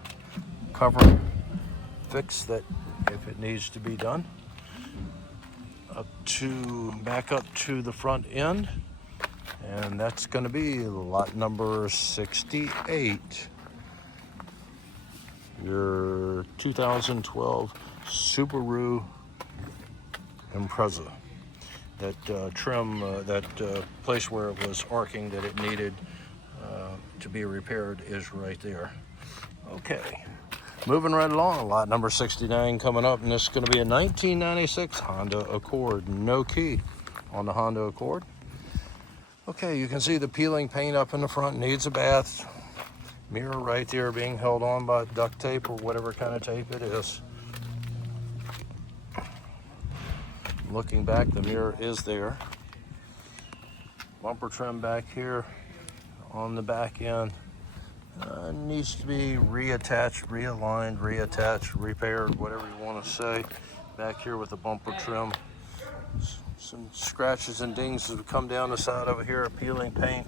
cover fix that if it needs to be done. Back up to the front end, and that's going to be lot number 68, your 2012 Subaru Impreza. That trim, that place where it was arcing that it needed to be repaired is right there. Okay, moving right along, lot number 69 coming up, and this is going to be a 1996 Honda Accord, no key on the Honda Accord. Okay, you can see the peeling paint up in the front, needs a bath. Mirror right there being held on by duct tape or whatever kind of tape it is. Looking back, the mirror is there. Bumper trim back here on the back end. Needs to be reattached, realigned, reattached, repaired, whatever you want to say. Back here with the bumper trim. Some scratches and dings have come down the side over here, peeling paint.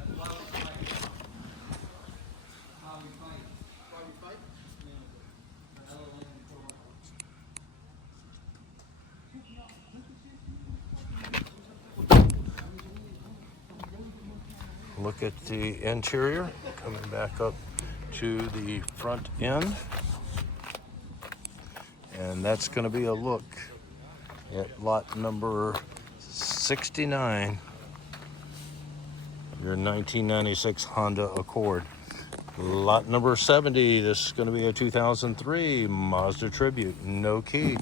Look at the interior, coming back up to the front end. And that's going to be a look at lot number 69. your 1996 Honda Accord. Lot number 70, this is going to be a 2003 Mazda Tribute, no key.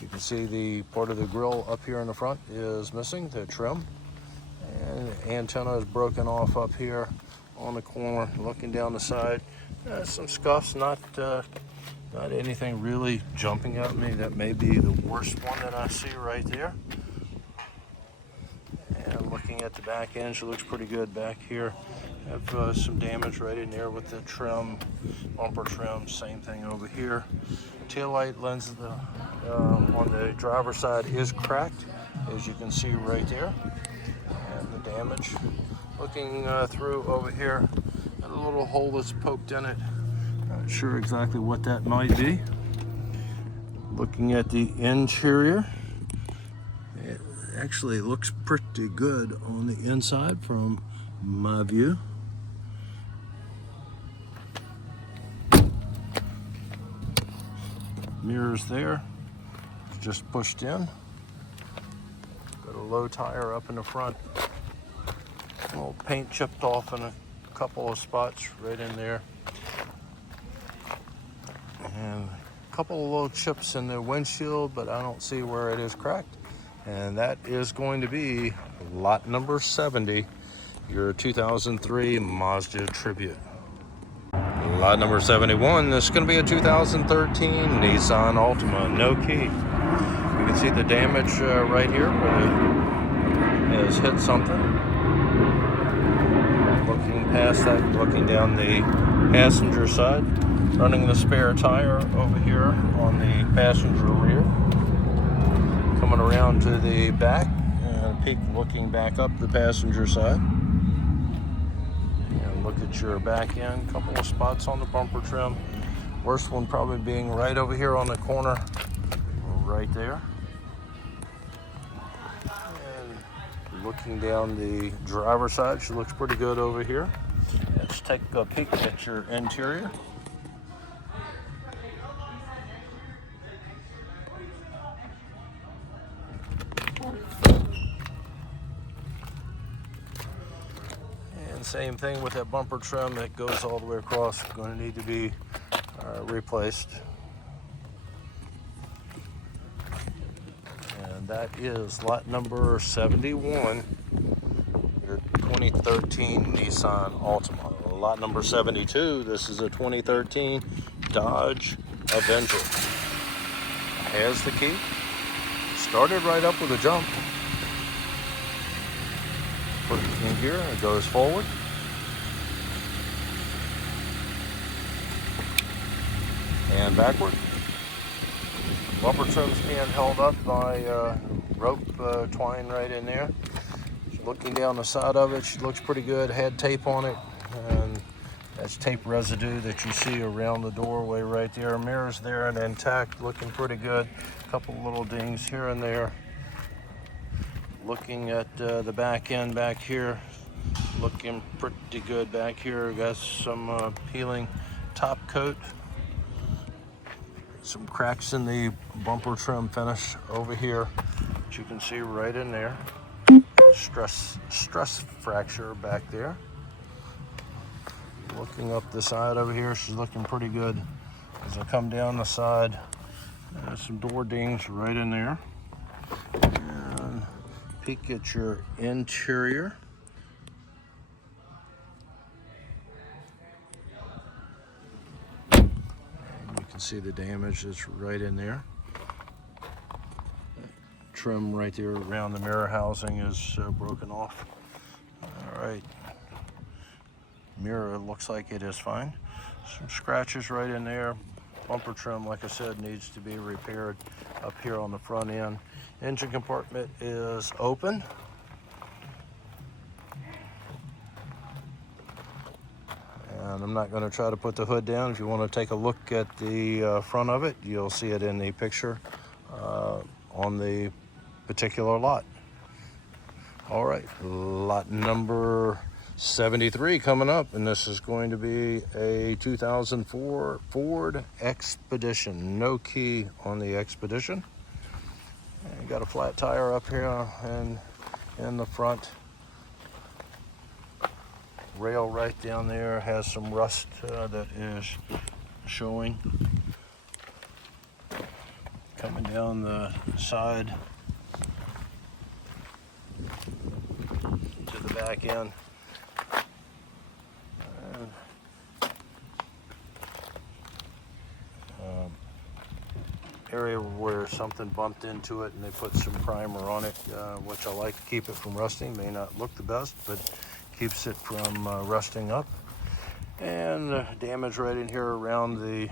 You can see the part of the grille up here in the front is missing, the trim. And the antenna is broken off up here on the corner, looking down the side. Some scuffs, not anything really jumping at me. That may be the worst one that I see right there. And looking at the back end, she looks pretty good back here. Have some damage right in there with the trim, bumper trim, same thing over here. Taillight lens on the driver's side is cracked, as you can see right there. And the damage. Looking through over here, got a little hole that's poked in it. Not sure exactly what that might be. Looking at the interior, it actually looks pretty good on the inside from my view. Mirrors there, just pushed in. Got a low tire up in the front. A little paint chipped off in a couple of spots right in there. And a couple of little chips in the windshield, but I don't see where it is cracked. And that is going to be lot number 70, your 2003 Mazda Tribute. Lot number 71, this is going to be a 2013 Nissan Altima, no key. You can see the damage right here where it has hit something. Looking past that, looking down the passenger side, running the spare tire over here on the passenger rear. Coming around to the back and peek looking back up the passenger side. Look at your back end, couple of spots on the bumper trim. Worst one probably being right over here on the corner, right there. And looking down the driver's side, she looks pretty good over here. Let's take a peek at your interior. Same thing with that bumper trim that goes all the way across. Going to need to be replaced. And that is lot number 71, your 2013 Nissan Altima. Lot number 72, this is a 2013 Dodge Avenger. Has the key. Started right up with a jump. Put it in gear, it goes forward. And backward. Bumper trim's being held up by rope twine right in there. Looking down the side of it, she looks pretty good. Had tape on it, and that's tape residue that you see around the doorway right there. Mirrors there and intact, looking pretty good. A couple little dings here and there. Looking at the back end back here, looking pretty good back here. Got some peeling top coat. Some cracks in the bumper trim finish over here, which you can see right in there. Stress fracture back there. Looking up the side over here, she's looking pretty good. As I come down the side, some door dings right in there. And peek at your interior. You can see the damage that's right in there. Trim right there around the mirror housing is broken off. All right. Mirror looks like it is fine. Some scratches right in there. Bumper trim, like I said, needs to be repaired up here on the front end. Engine compartment is open. And I'm not going to try to put the hood down. If you want to take a look at the front of it, you'll see it in the picture on the particular lot. All right, lot number 73 coming up, and this is going to be a 2004 Ford Expedition. No key on the Expedition. And got a flat tire up here and in the front. rail right down there has some rust that is showing. Coming down the side to the back end. Area where something bumped into it and they put some primer on it, which I like to keep it from rusting. May not look the best, but keeps it from rusting up. And damage right in here around the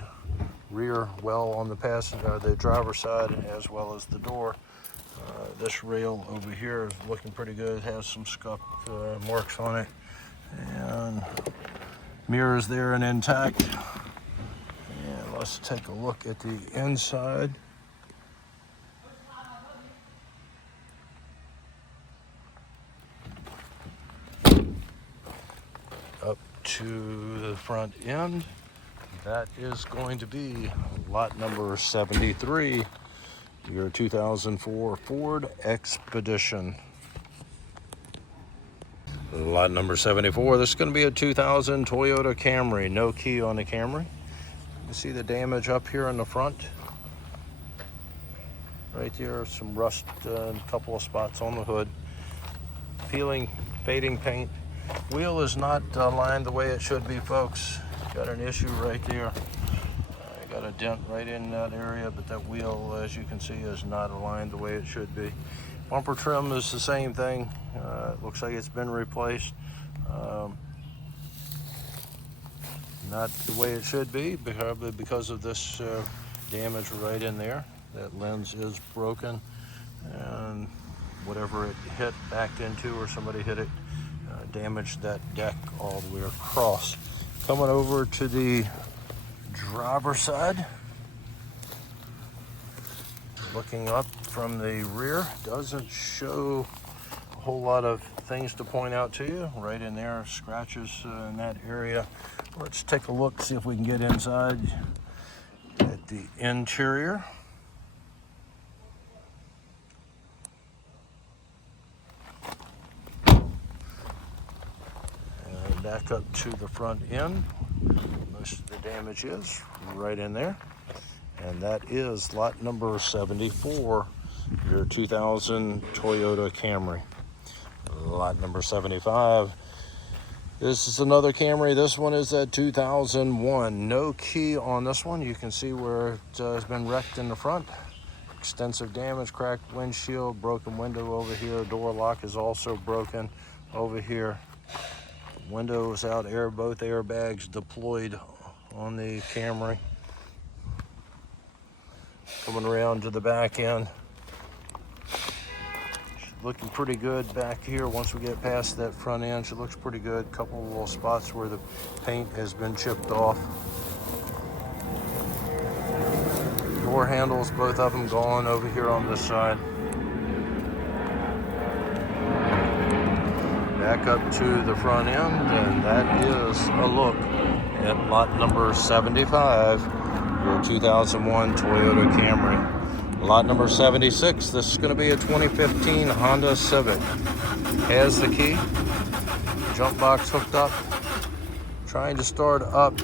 rear well on the passenger, the driver's side, as well as the door. This rail over here is looking pretty good. It has some scuff marks on it, and mirrors there and intact. And let's take a look at the inside. Up to the front end. That is going to be lot number 73, your 2004 Ford Expedition. Lot number 74, this is going to be a 2000 Toyota Camry. No key on the Camry. You see the damage up here in the front. Right there, some rust in a couple of spots on the hood. Peeling, fading paint. Wheel is not aligned the way it should be, folks. Got an issue right there. I got a dent right in that area, but that wheel, as you can see, is not aligned the way it should be. Bumper trim is the same thing. It looks like it's been replaced. Not the way it should be, probably because of this damage right in there. That lens is broken, and whatever it hit, backed into, or somebody hit it, damaged that deck all the way across. Coming over to the driver's side, looking up from the rear, doesn't show a whole lot of things to point out to you. Right in there, scratches in that area. Let's take a look, see if we can get inside at the interior. And back up to the front end. Most of the damage is right in there. And that is lot number 74, your 2000 Toyota Camry. Lot number 75. This is another Camry. This one is a 2001. No key on this one. You can see where it has been wrecked in the front. Extensive damage, cracked windshield, broken window over here. Door lock is also broken over here. Windows out, both airbags deployed on the Camry. Coming around to the back end. Looking pretty good back here. Once we get past that front end, she looks pretty good. Couple of little spots where the paint has been chipped off. Door handles, both of them gone over here on this side. Back up to the front end, and that is a look at lot number 75, your 2001 Toyota Camry. Lot number 76, this is going to be a 2015 Honda Civic. Has the key, jump box hooked up, trying to start up.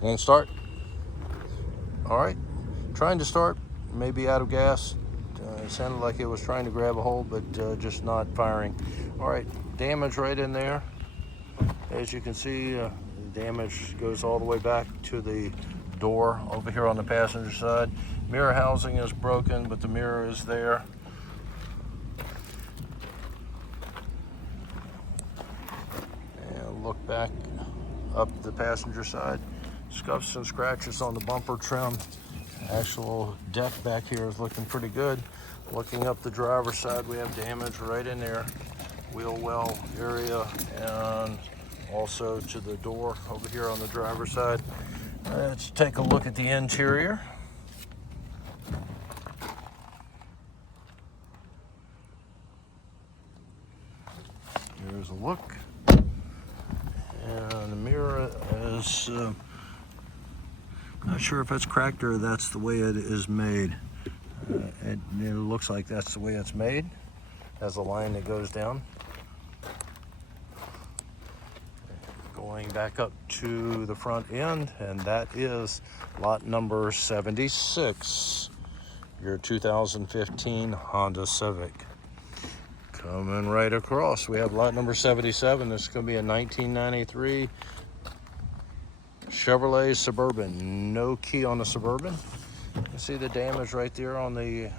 Won't start. All right, trying to start, maybe out of gas. It sounded like it was trying to grab a hold, but just not firing. All right, damage right in there. As you can see, the damage goes all the way back to the door over here on the passenger side. Mirror housing is broken, but the mirror is there. And look back up the passenger side. Scuffs and scratches on the bumper trim. Actual deck back here is looking pretty good. Looking up the driver's side, we have damage right in there. Wheel well area, and also to the door over here on the driver's side. Let's take a look at the interior. Here's a look. And the mirror is, not sure if it's cracked or that's the way it is made. It looks like that's the way it's made. Has a line that goes down. Going back up to the front end, and that is lot number 76, your 2015 Honda Civic. Coming right across, we have lot number 77. This is going to be a 1993 Chevrolet Suburban. No key on the Suburban. You see the damage right there on the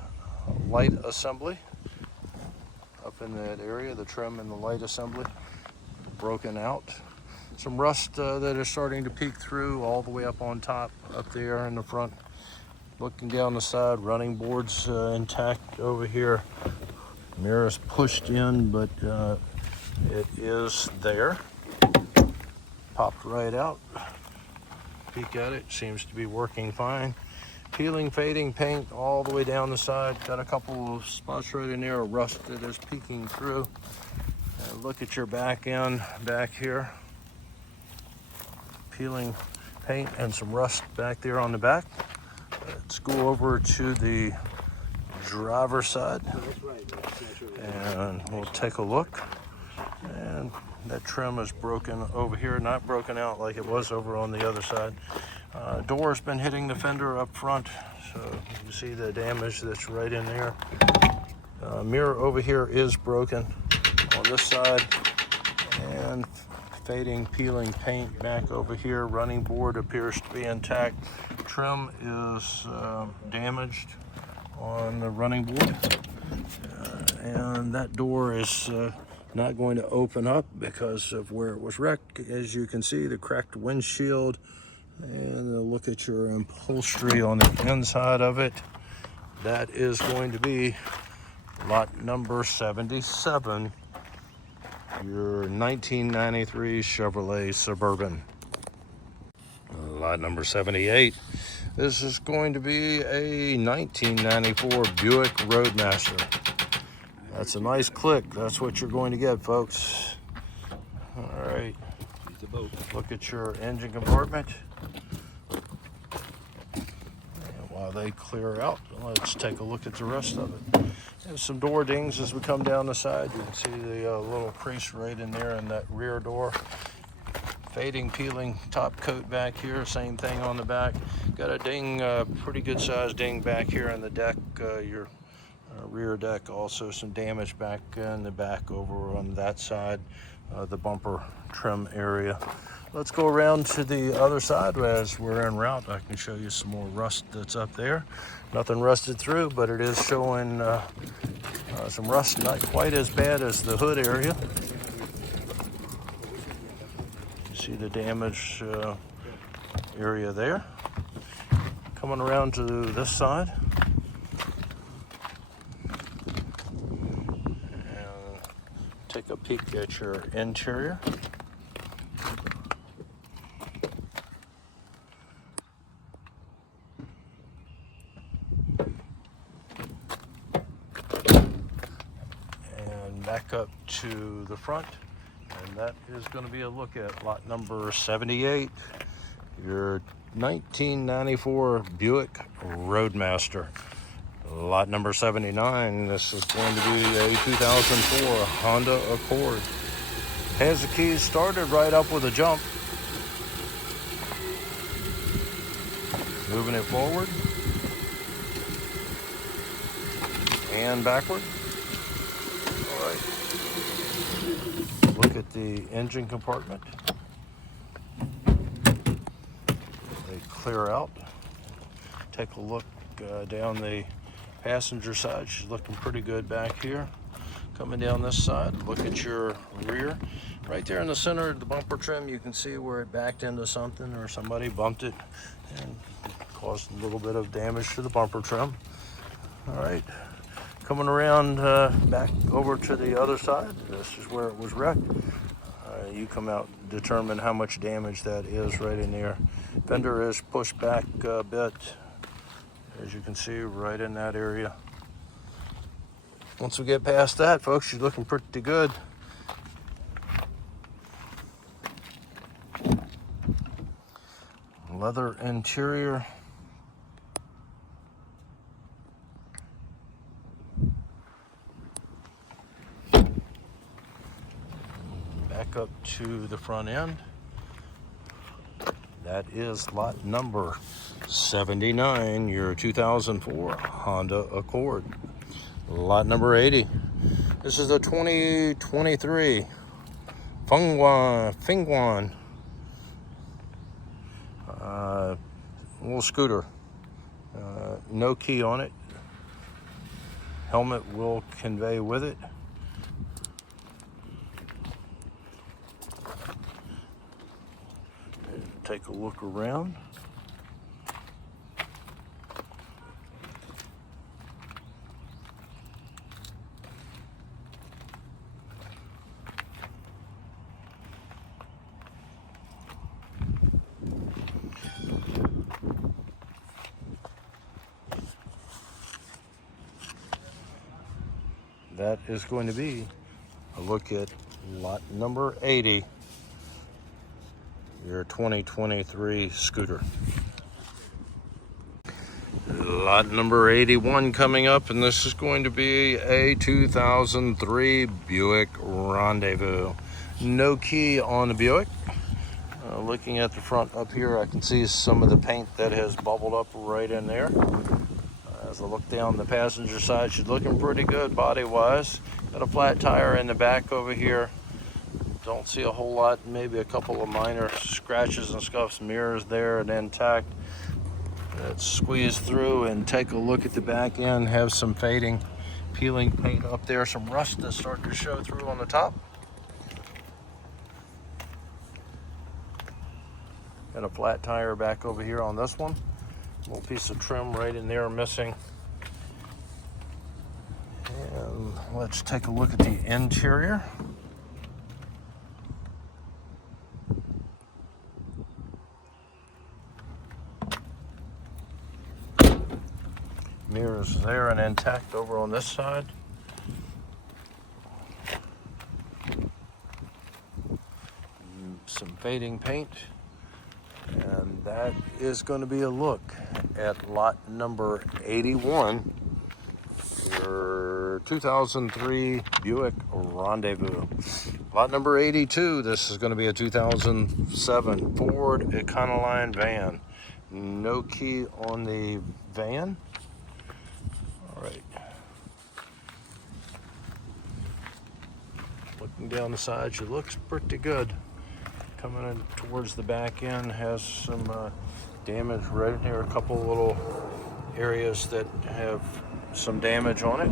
light assembly. Up in that area, the trim and the light assembly broken out. Some rust that is starting to peek through all the way up on top, up there in the front. Looking down the side, running boards intact over here. Mirrors pushed in, but it is there. Popped right out. Peek at it, seems to be working fine. Peeling, fading paint all the way down the side. Got a couple of spots right in there of rust that is peeking through. Look at your back end back here. Peeling paint and some rust back there on the back. Let's go over to the driver's side and we'll take a look. And that trim is broken over here, not broken out like it was over on the other side. Door's been hitting the fender up front, so you see the damage that's right in there. Mirror over here is broken on this side, and fading, peeling paint back over here. Running board appears to be intact. Trim is damaged on the running board, and that door is not going to open up because of where it was wrecked. As you can see, the cracked windshield, and a look at your upholstery on the inside of it. That is going to be lot number 77, your 1993 Chevrolet Suburban. Lot number 78. This is going to be a 1994 Buick Roadmaster. That's a nice click. That's what you're going to get, folks. All right. Look at your engine compartment. And while they clear out, let's take a look at the rest of it. There's some door dings as we come down the side. You can see the little crease right in there in that rear door. Fading, peeling top coat back here. Same thing on the back. Got a ding, pretty good sized ding back here on the deck. Your rear deck, also some damage back in the back over on that side, the bumper trim area. Let's go around to the other side as we're en route. I can show you some more rust that's up there. Nothing rusted through, but it is showing some rust, not quite as bad as the hood area. You see the damage area there. Coming around to this side. Take a peek at your interior. And back up to the front. And that is going to be a look at lot number 78, your 1994 Buick Roadmaster. Lot number 79, this is going to be a 2004 Honda Accord. Has the keys started right up with a jump. Moving it forward and backward. All right. Look at the engine compartment. They clear out. Take a look down the passenger side. She's looking pretty good back here. Coming down this side, look at your rear. Right there in the center of the bumper trim, you can see where it backed into something or somebody bumped it and caused a little bit of damage to the bumper trim. All right, coming around back over to the other side. This is where it was wrecked. You come out and determine how much damage that is right in there. Fender is pushed back a bit, as you can see, right in that area. Once we get past that, folks, she's looking pretty good. Leather interior. to the front end. That is lot number 79, your 2004 Honda Accord. Lot number 80. This is a 2023 Fengguan little scooter. No key on it. Helmet will convey with it. Take a look around. That is going to be a look at lot number 80, your 2023 scooter. Lot number 81 coming up, and this is going to be a 2003 Buick Rendezvous. No key on the Buick. Looking at the front up here, I can see some of the paint that has bubbled up right in there. As I look down the passenger side, she's looking pretty good body-wise. Got a flat tire in the back over here. Don't see a whole lot, maybe a couple of minor scratches and scuffs. Mirrors there and intact. Let's squeeze through and take a look at the back end. Have some fading, peeling paint up there. Some rust that's starting to show through on the top. Got a flat tire back over here on this one. Little piece of trim right in there missing. And let's take a look at the interior. Mirrors there and intact over on this side. Some fading paint. And that is going to be a look at lot number 81, your 2003 Buick Rendezvous. Lot number 82, this is going to be a 2007 Ford Econoline van. No key on the van. All right. Looking down the side, she looks pretty good. Coming in towards the back end, has some damage right in here. A couple little areas that have some damage on it.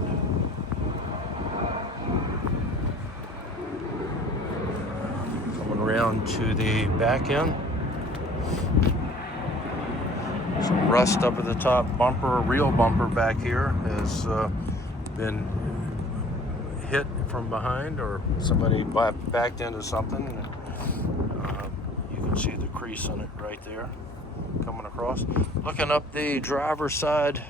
Coming around to the back end. Some rust up at the top bumper. Real bumper back here has been hit from behind, or somebody backed into something. You can see the crease on it right there coming across. Looking up the driver's side,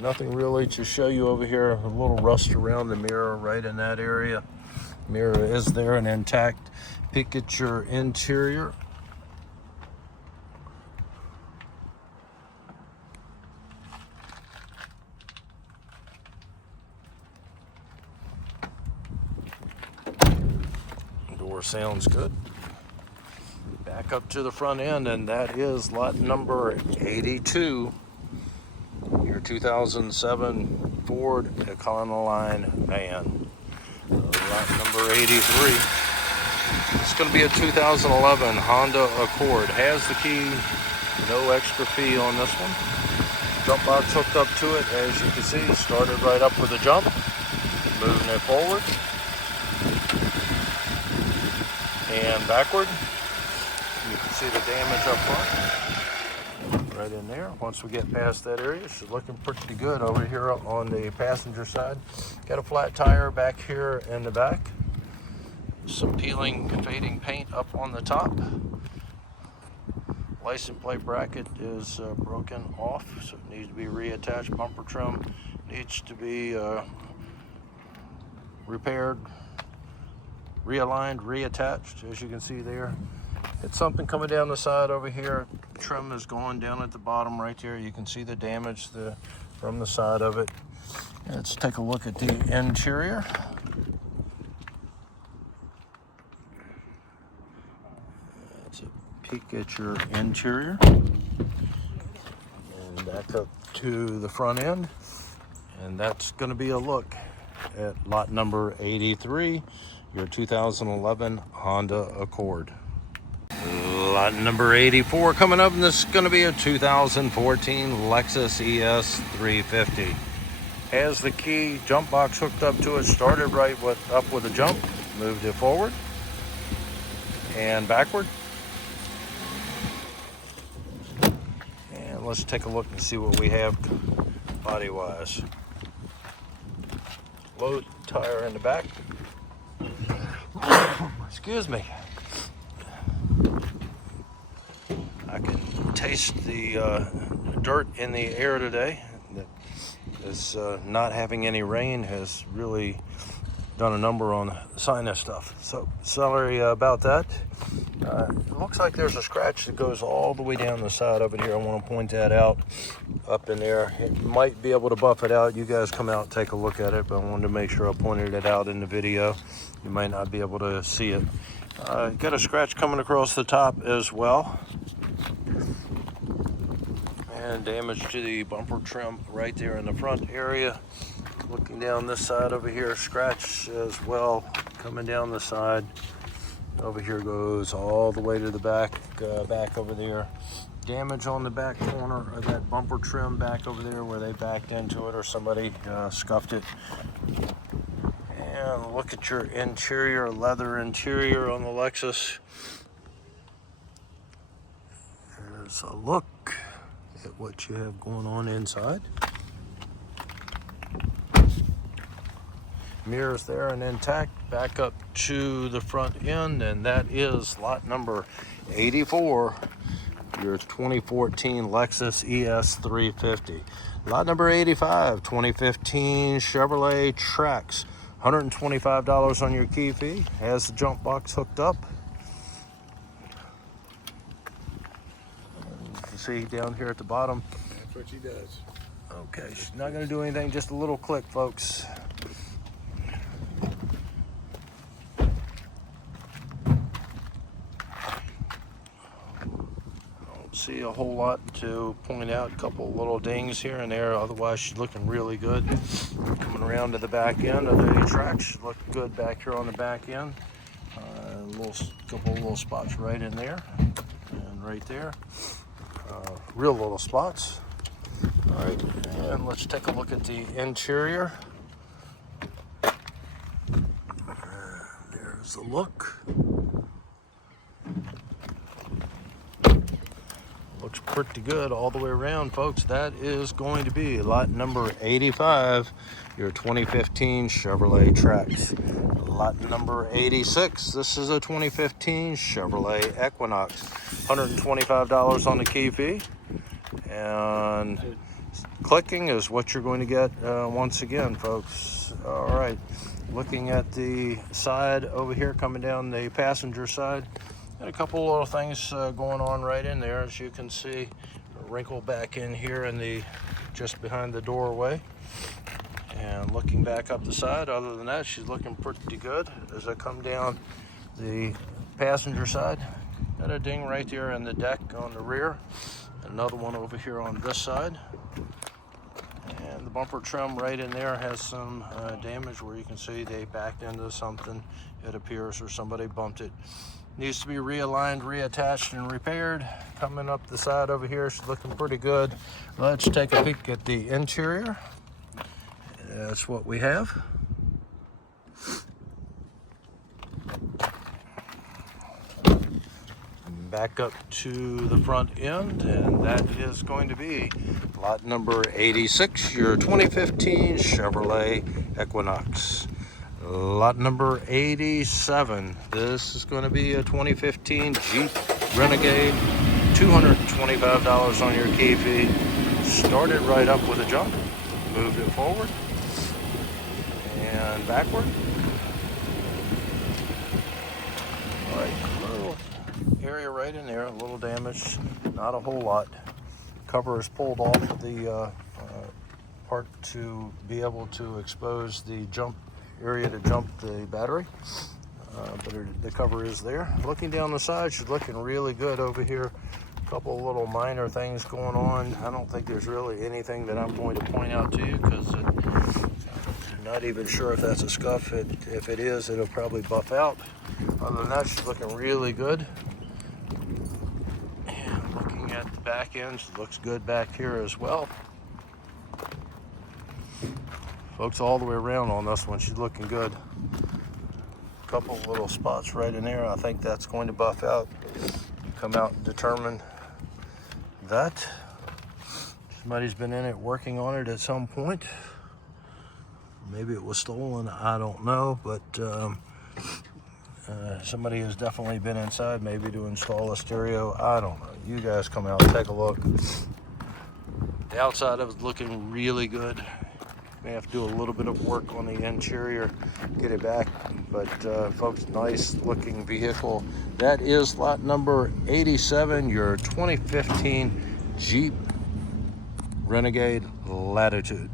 nothing really to show you over here. A little rust around the mirror right in that area. Mirror is there and intact. Peek at your interior. Door sounds good. Back up to the front end, and that is lot number 82, your 2007 Ford Econoline van. Lot number 83. It's going to be a 2011 Honda Accord. Has the key, no extra fee on this one. Jump box hooked up to it, as you can see. It started right up with a jump. Moving it forward and backward. You can see the damage up front. Right in there. Once we get past that area, she's looking pretty good over here on the passenger side. Got a flat tire back here in the back. Some peeling, fading paint up on the top. License plate bracket is broken off, so it needs to be reattached. Bumper trim needs to be repaired, realigned, reattached, as you can see there. It's something coming down the side over here. Trim is going down at the bottom right there. You can see the damage. The from the side of it. Let's take a look at the interior. That's a peek at your interior. And back up to the front end. And that's going to be a look at lot number 83, your 2011 Honda Accord. Lot number 84 coming up, and this is going to be a 2014 Lexus ES350. Has the key jump box hooked up to it, started right up with a jump, moved it forward and backward. And let's take a look and see what we have body-wise. Low tire in the back. Excuse me. I can taste the dirt in the air today. This not having any rain has really done a number on the sinus stuff. So sorry about that. It looks like there's a scratch that goes all the way down the side of it here. I want to point that out up in there. It might be able to buff it out. You guys come out and take a look at it, but I wanted to make sure I pointed it out in the video. You might not be able to see it. Got a scratch coming across the top as well. And damage to the bumper trim right there in the front area. Looking down this side over here, scratch as well coming down the side. Over here goes all the way to the back, back over there. Damage on the back corner of that bumper trim back over there where they backed into it or somebody scuffed it. And look at your interior, leather interior on the Lexus. There's a look at what you have going on inside. Mirrors there and intact. Back up to the front end, and that is lot number 84, your 2014 Lexus ES350. Lot number 85, 2015 Chevrolet Trax. $125 on your key fee. Has the jump box hooked up. You can see down here at the bottom. That's what she does. Okay, she's not going to do anything, just a little click, folks. See a whole lot to point out. A couple little dings here and there. Otherwise, she's looking really good. Coming around to the back end of the tracks, she's looking good back here on the back end. Couple little spots right in there and right there. Real little spots. All right, and let's take a look at the interior. There's a look. Looks pretty good all the way around, folks. That is going to be lot number 85, your 2015 Chevrolet Trax. Lot number 86, this is a 2015 Chevrolet Equinox. $125 on the key fee. And clicking is what you're going to get once again, folks. All right, looking at the side over here, coming down the passenger side. Got a couple little things going on right in there, as you can see. A wrinkle back in here in the just behind the doorway. And looking back up the side, other than that, she's looking pretty good. As I come down the passenger side, got a ding right there in the deck on the rear. Another one over here on this side. And the bumper trim right in there has some damage where you can see they backed into something, it appears, or somebody bumped it. Needs to be realigned, reattached, and repaired. Coming up the side over here, she's looking pretty good. Let's take a peek at the interior. That's what we have. Back up to the front end, and that is going to be lot number 86, your 2015 Chevrolet Equinox. Lot number 87, this is going to be a 2015 Jeep Renegade. $225 on your key fee. Started right up with a jump, moved it forward and backward. All right, a little area right in there, a little damage, not a whole lot. Cover is pulled off of the part to be able to expose the jump area to jump the battery. But the cover is there. Looking down the side, she's looking really good over here. A couple of little minor things going on. I don't think there's really anything that I'm going to point out to you because I'm not even sure if that's a scuff. If it is, it'll probably buff out. Other than that, she's looking really good. And looking at the back end, she looks good back here as well. Folks, all the way around on this one, she's looking good. Couple of little spots right in there. I think that's going to buff out. Come out and determine that. Somebody's been in it working on it at some point. Maybe it was stolen, I don't know, but somebody has definitely been inside, maybe to install a stereo. I don't know. You guys come out and take a look. The outside of it's looking really good. May have to do a little bit of work on the interior, get it back, but folks, nice looking vehicle. That is lot number 87, your 2015 Jeep Renegade Latitude.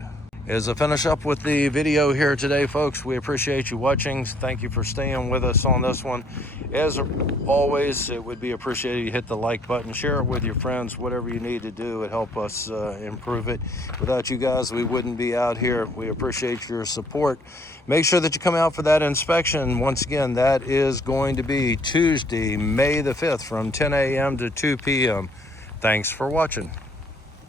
As I finish up with the video here today, folks, we appreciate you watching. Thank you for staying with us on this one. As always, it would be appreciated you hit the like button, share it with your friends, whatever you need to do. It help us improve it. Without you guys, we wouldn't be out here. We appreciate your support. Make sure that you come out for that inspection. Once again, that is going to be Tuesday, May the 5th from 10 a.m. to 2 p.m. Thanks for watching.